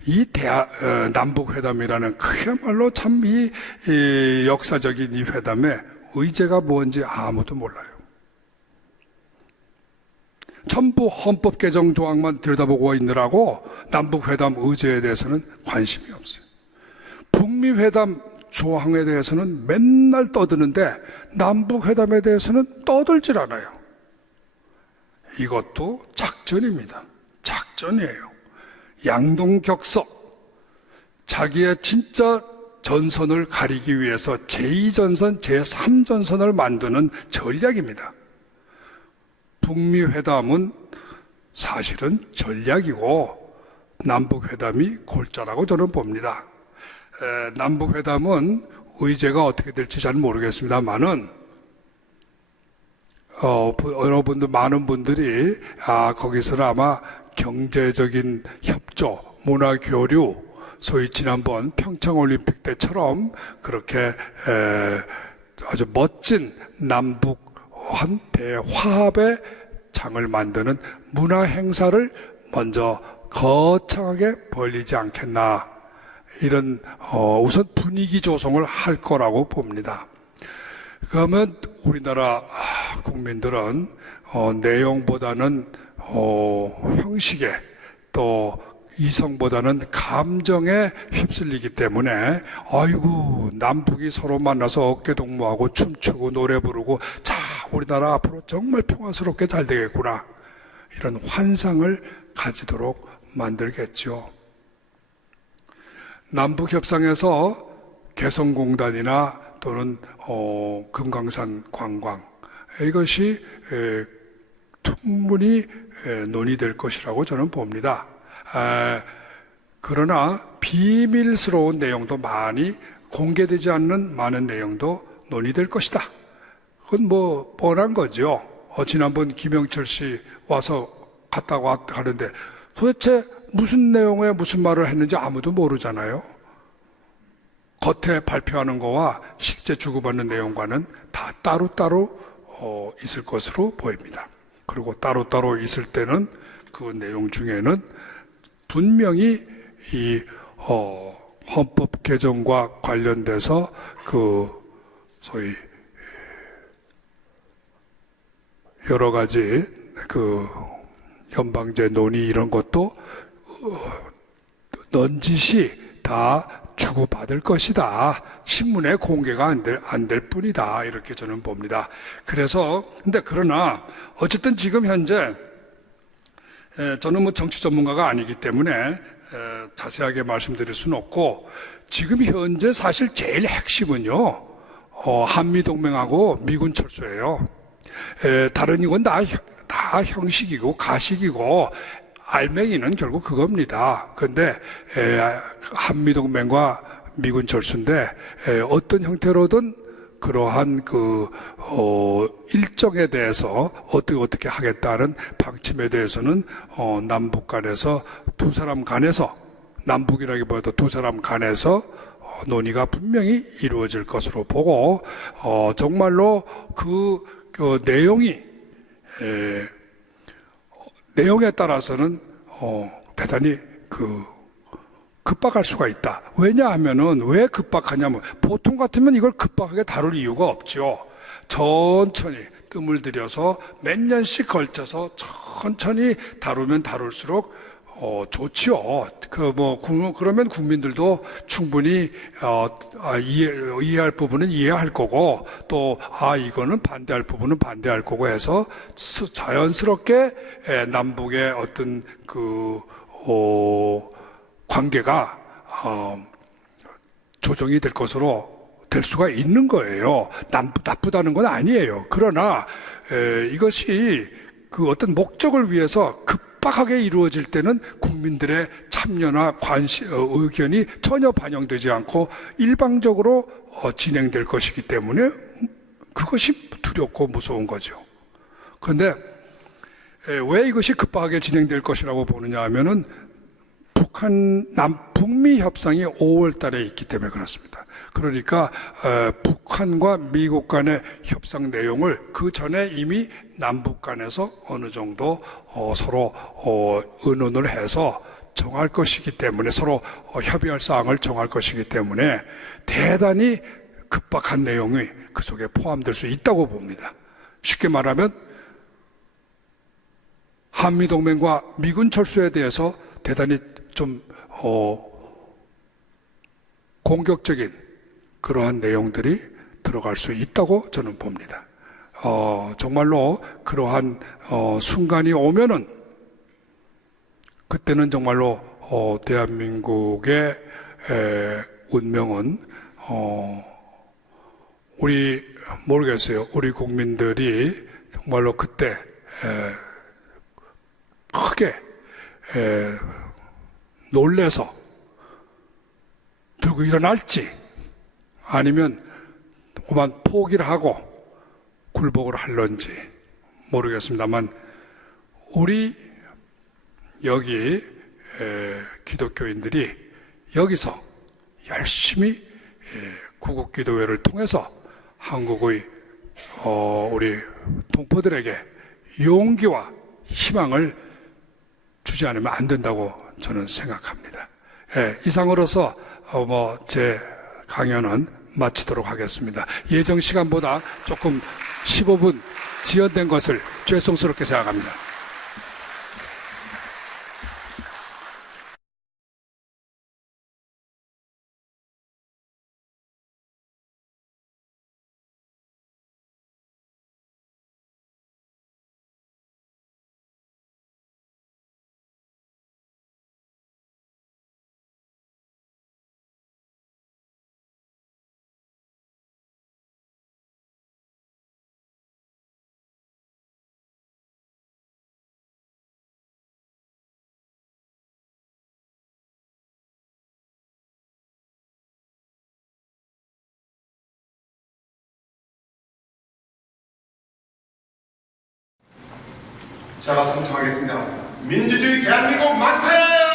이 남북회담이라는 그야말로 참 이 역사적인 이 회담의 의제가 뭔지 아무도 몰라요. 전부 헌법 개정 조항만 들여다보고 있느라고 남북회담 의제에 대해서는 관심이 없어요. 북미회담 조항에 대해서는 맨날 떠드는데 남북회담에 대해서는 떠들질 않아요. 이것도 작전입니다. 작전이에요. 양동격서, 자기의 진짜 전선을 가리기 위해서 제2전선, 제3전선을 만드는 전략입니다. 북미회담은 사실은 전략이고 남북회담이 골자라고 저는 봅니다. 남북회담은 의제가 어떻게 될지 잘 모르겠습니다만은 여러분들 많은 분들이 거기서는 아마 경제적인 협조, 문화교류, 소위 지난번 평창올림픽 때처럼 그렇게 아주 멋진 남북한 대화합의 장을 만드는 문화행사를 먼저 거창하게 벌이지 않겠나, 이런 우선 분위기 조성을 할 거라고 봅니다. 그러면 우리나라 국민들은 내용보다는 형식에 또 이성보다는 감정에 휩쓸리기 때문에 아이고 남북이 서로 만나서 어깨동무하고 춤추고 노래 부르고 자 우리나라 앞으로 정말 평화스럽게 잘 되겠구나, 이런 환상을 가지도록 만들겠죠. 남북협상에서 개성공단이나 또는 금강산 관광, 이것이 충분히 논의될 것이라고 저는 봅니다. 그러나 비밀스러운 내용도 많이 공개되지 않는 많은 내용도 논의될 것이다. 그건 뭐 뻔한 거죠. 지난번 김영철 씨 와서 갔다고 하는데 도대체 무슨 내용에 무슨 말을 했는지 아무도 모르잖아요. 겉에 발표하는 거와 실제 주고받는 내용과는 다 따로따로 있을 것으로 보입니다. 그리고 따로따로 있을 때는 그 내용 중에는 분명히 이 헌법 개정과 관련돼서 그 소위 여러 가지 그 연방제 논의 이런 것도 넌지시 다 주고받을 것이다. 신문에 공개가 안 될 뿐이다. 이렇게 저는 봅니다. 근데 그러나 어쨌든 지금 현재 저는 뭐 정치 전문가가 아니기 때문에 자세하게 말씀드릴 수는 없고, 지금 현재 사실 제일 핵심은요, 한미동맹하고 미군 철수예요. 다른 이건 다 형식이고 가식이고 알맹이는 결국 그겁니다. 근데 한미동맹과 미군 철수인데 어떤 형태로든 그러한 그 일정에 대해서 어떻게 하겠다는 방침에 대해서는 남북 간에서 두 사람 간에서, 남북이라기보다 두 사람 간에서 논의가 분명히 이루어질 것으로 보고 정말로 그 내용이 내용에 따라서는 대단히 급박할 수가 있다. 왜냐하면은 왜 급박하냐면 보통 같으면 이걸 급박하게 다룰 이유가 없죠. 천천히 뜸을 들여서 몇 년씩 걸쳐서 천천히 다루면 다룰수록 좋지요. 그러면 국민들도 충분히 이해할 부분은 이해할 거고 또 이거는 반대할 부분은 반대할 거고 해서 자연스럽게 남북의 어떤 관계가 조정이 될 것으로 될 수가 있는 거예요. 나쁘다는 건 아니에요. 그러나 이것이 그 어떤 목적을 위해서 급박하게 이루어질 때는 국민들의 참여나 의견이 전혀 반영되지 않고 일방적으로 진행될 것이기 때문에 그것이 두렵고 무서운 거죠. 그런데 왜 이것이 급박하게 진행될 것이라고 보느냐 하면은 북미 협상이 5월 달에 있기 때문에 그렇습니다. 그러니까 북한과 미국 간의 협상 내용을 그 전에 이미 남북 간에서 어느 정도 서로 의논을 해서 정할 것이기 때문에 서로 협의할 사항을 정할 것이기 때문에 대단히 급박한 내용이 그 속에 포함될 수 있다고 봅니다. 쉽게 말하면 한미동맹과 미군 철수에 대해서 대단히 좀 공격적인 그러한 내용들이 들어갈 수 있다고 저는 봅니다. 정말로 그러한 순간이 오면은 그때는 정말로 대한민국의 운명은 모르겠어요. 우리 국민들이 정말로 그때 크게 놀래서 들고 일어날지 아니면 그만 포기를 하고 굴복을 할런지 모르겠습니다만 우리 여기 기독교인들이 여기서 열심히 구국기도회를 통해서 한국의 우리 동포들에게 용기와 희망을 주지 않으면 안 된다고 저는 생각합니다. 이상으로서 제 강연은 마치도록 하겠습니다. 예정 시간보다 조금 15분 지연된 것을 죄송스럽게 생각합니다. 제가 성청하겠습니다. 민주주의 대한민국 만세!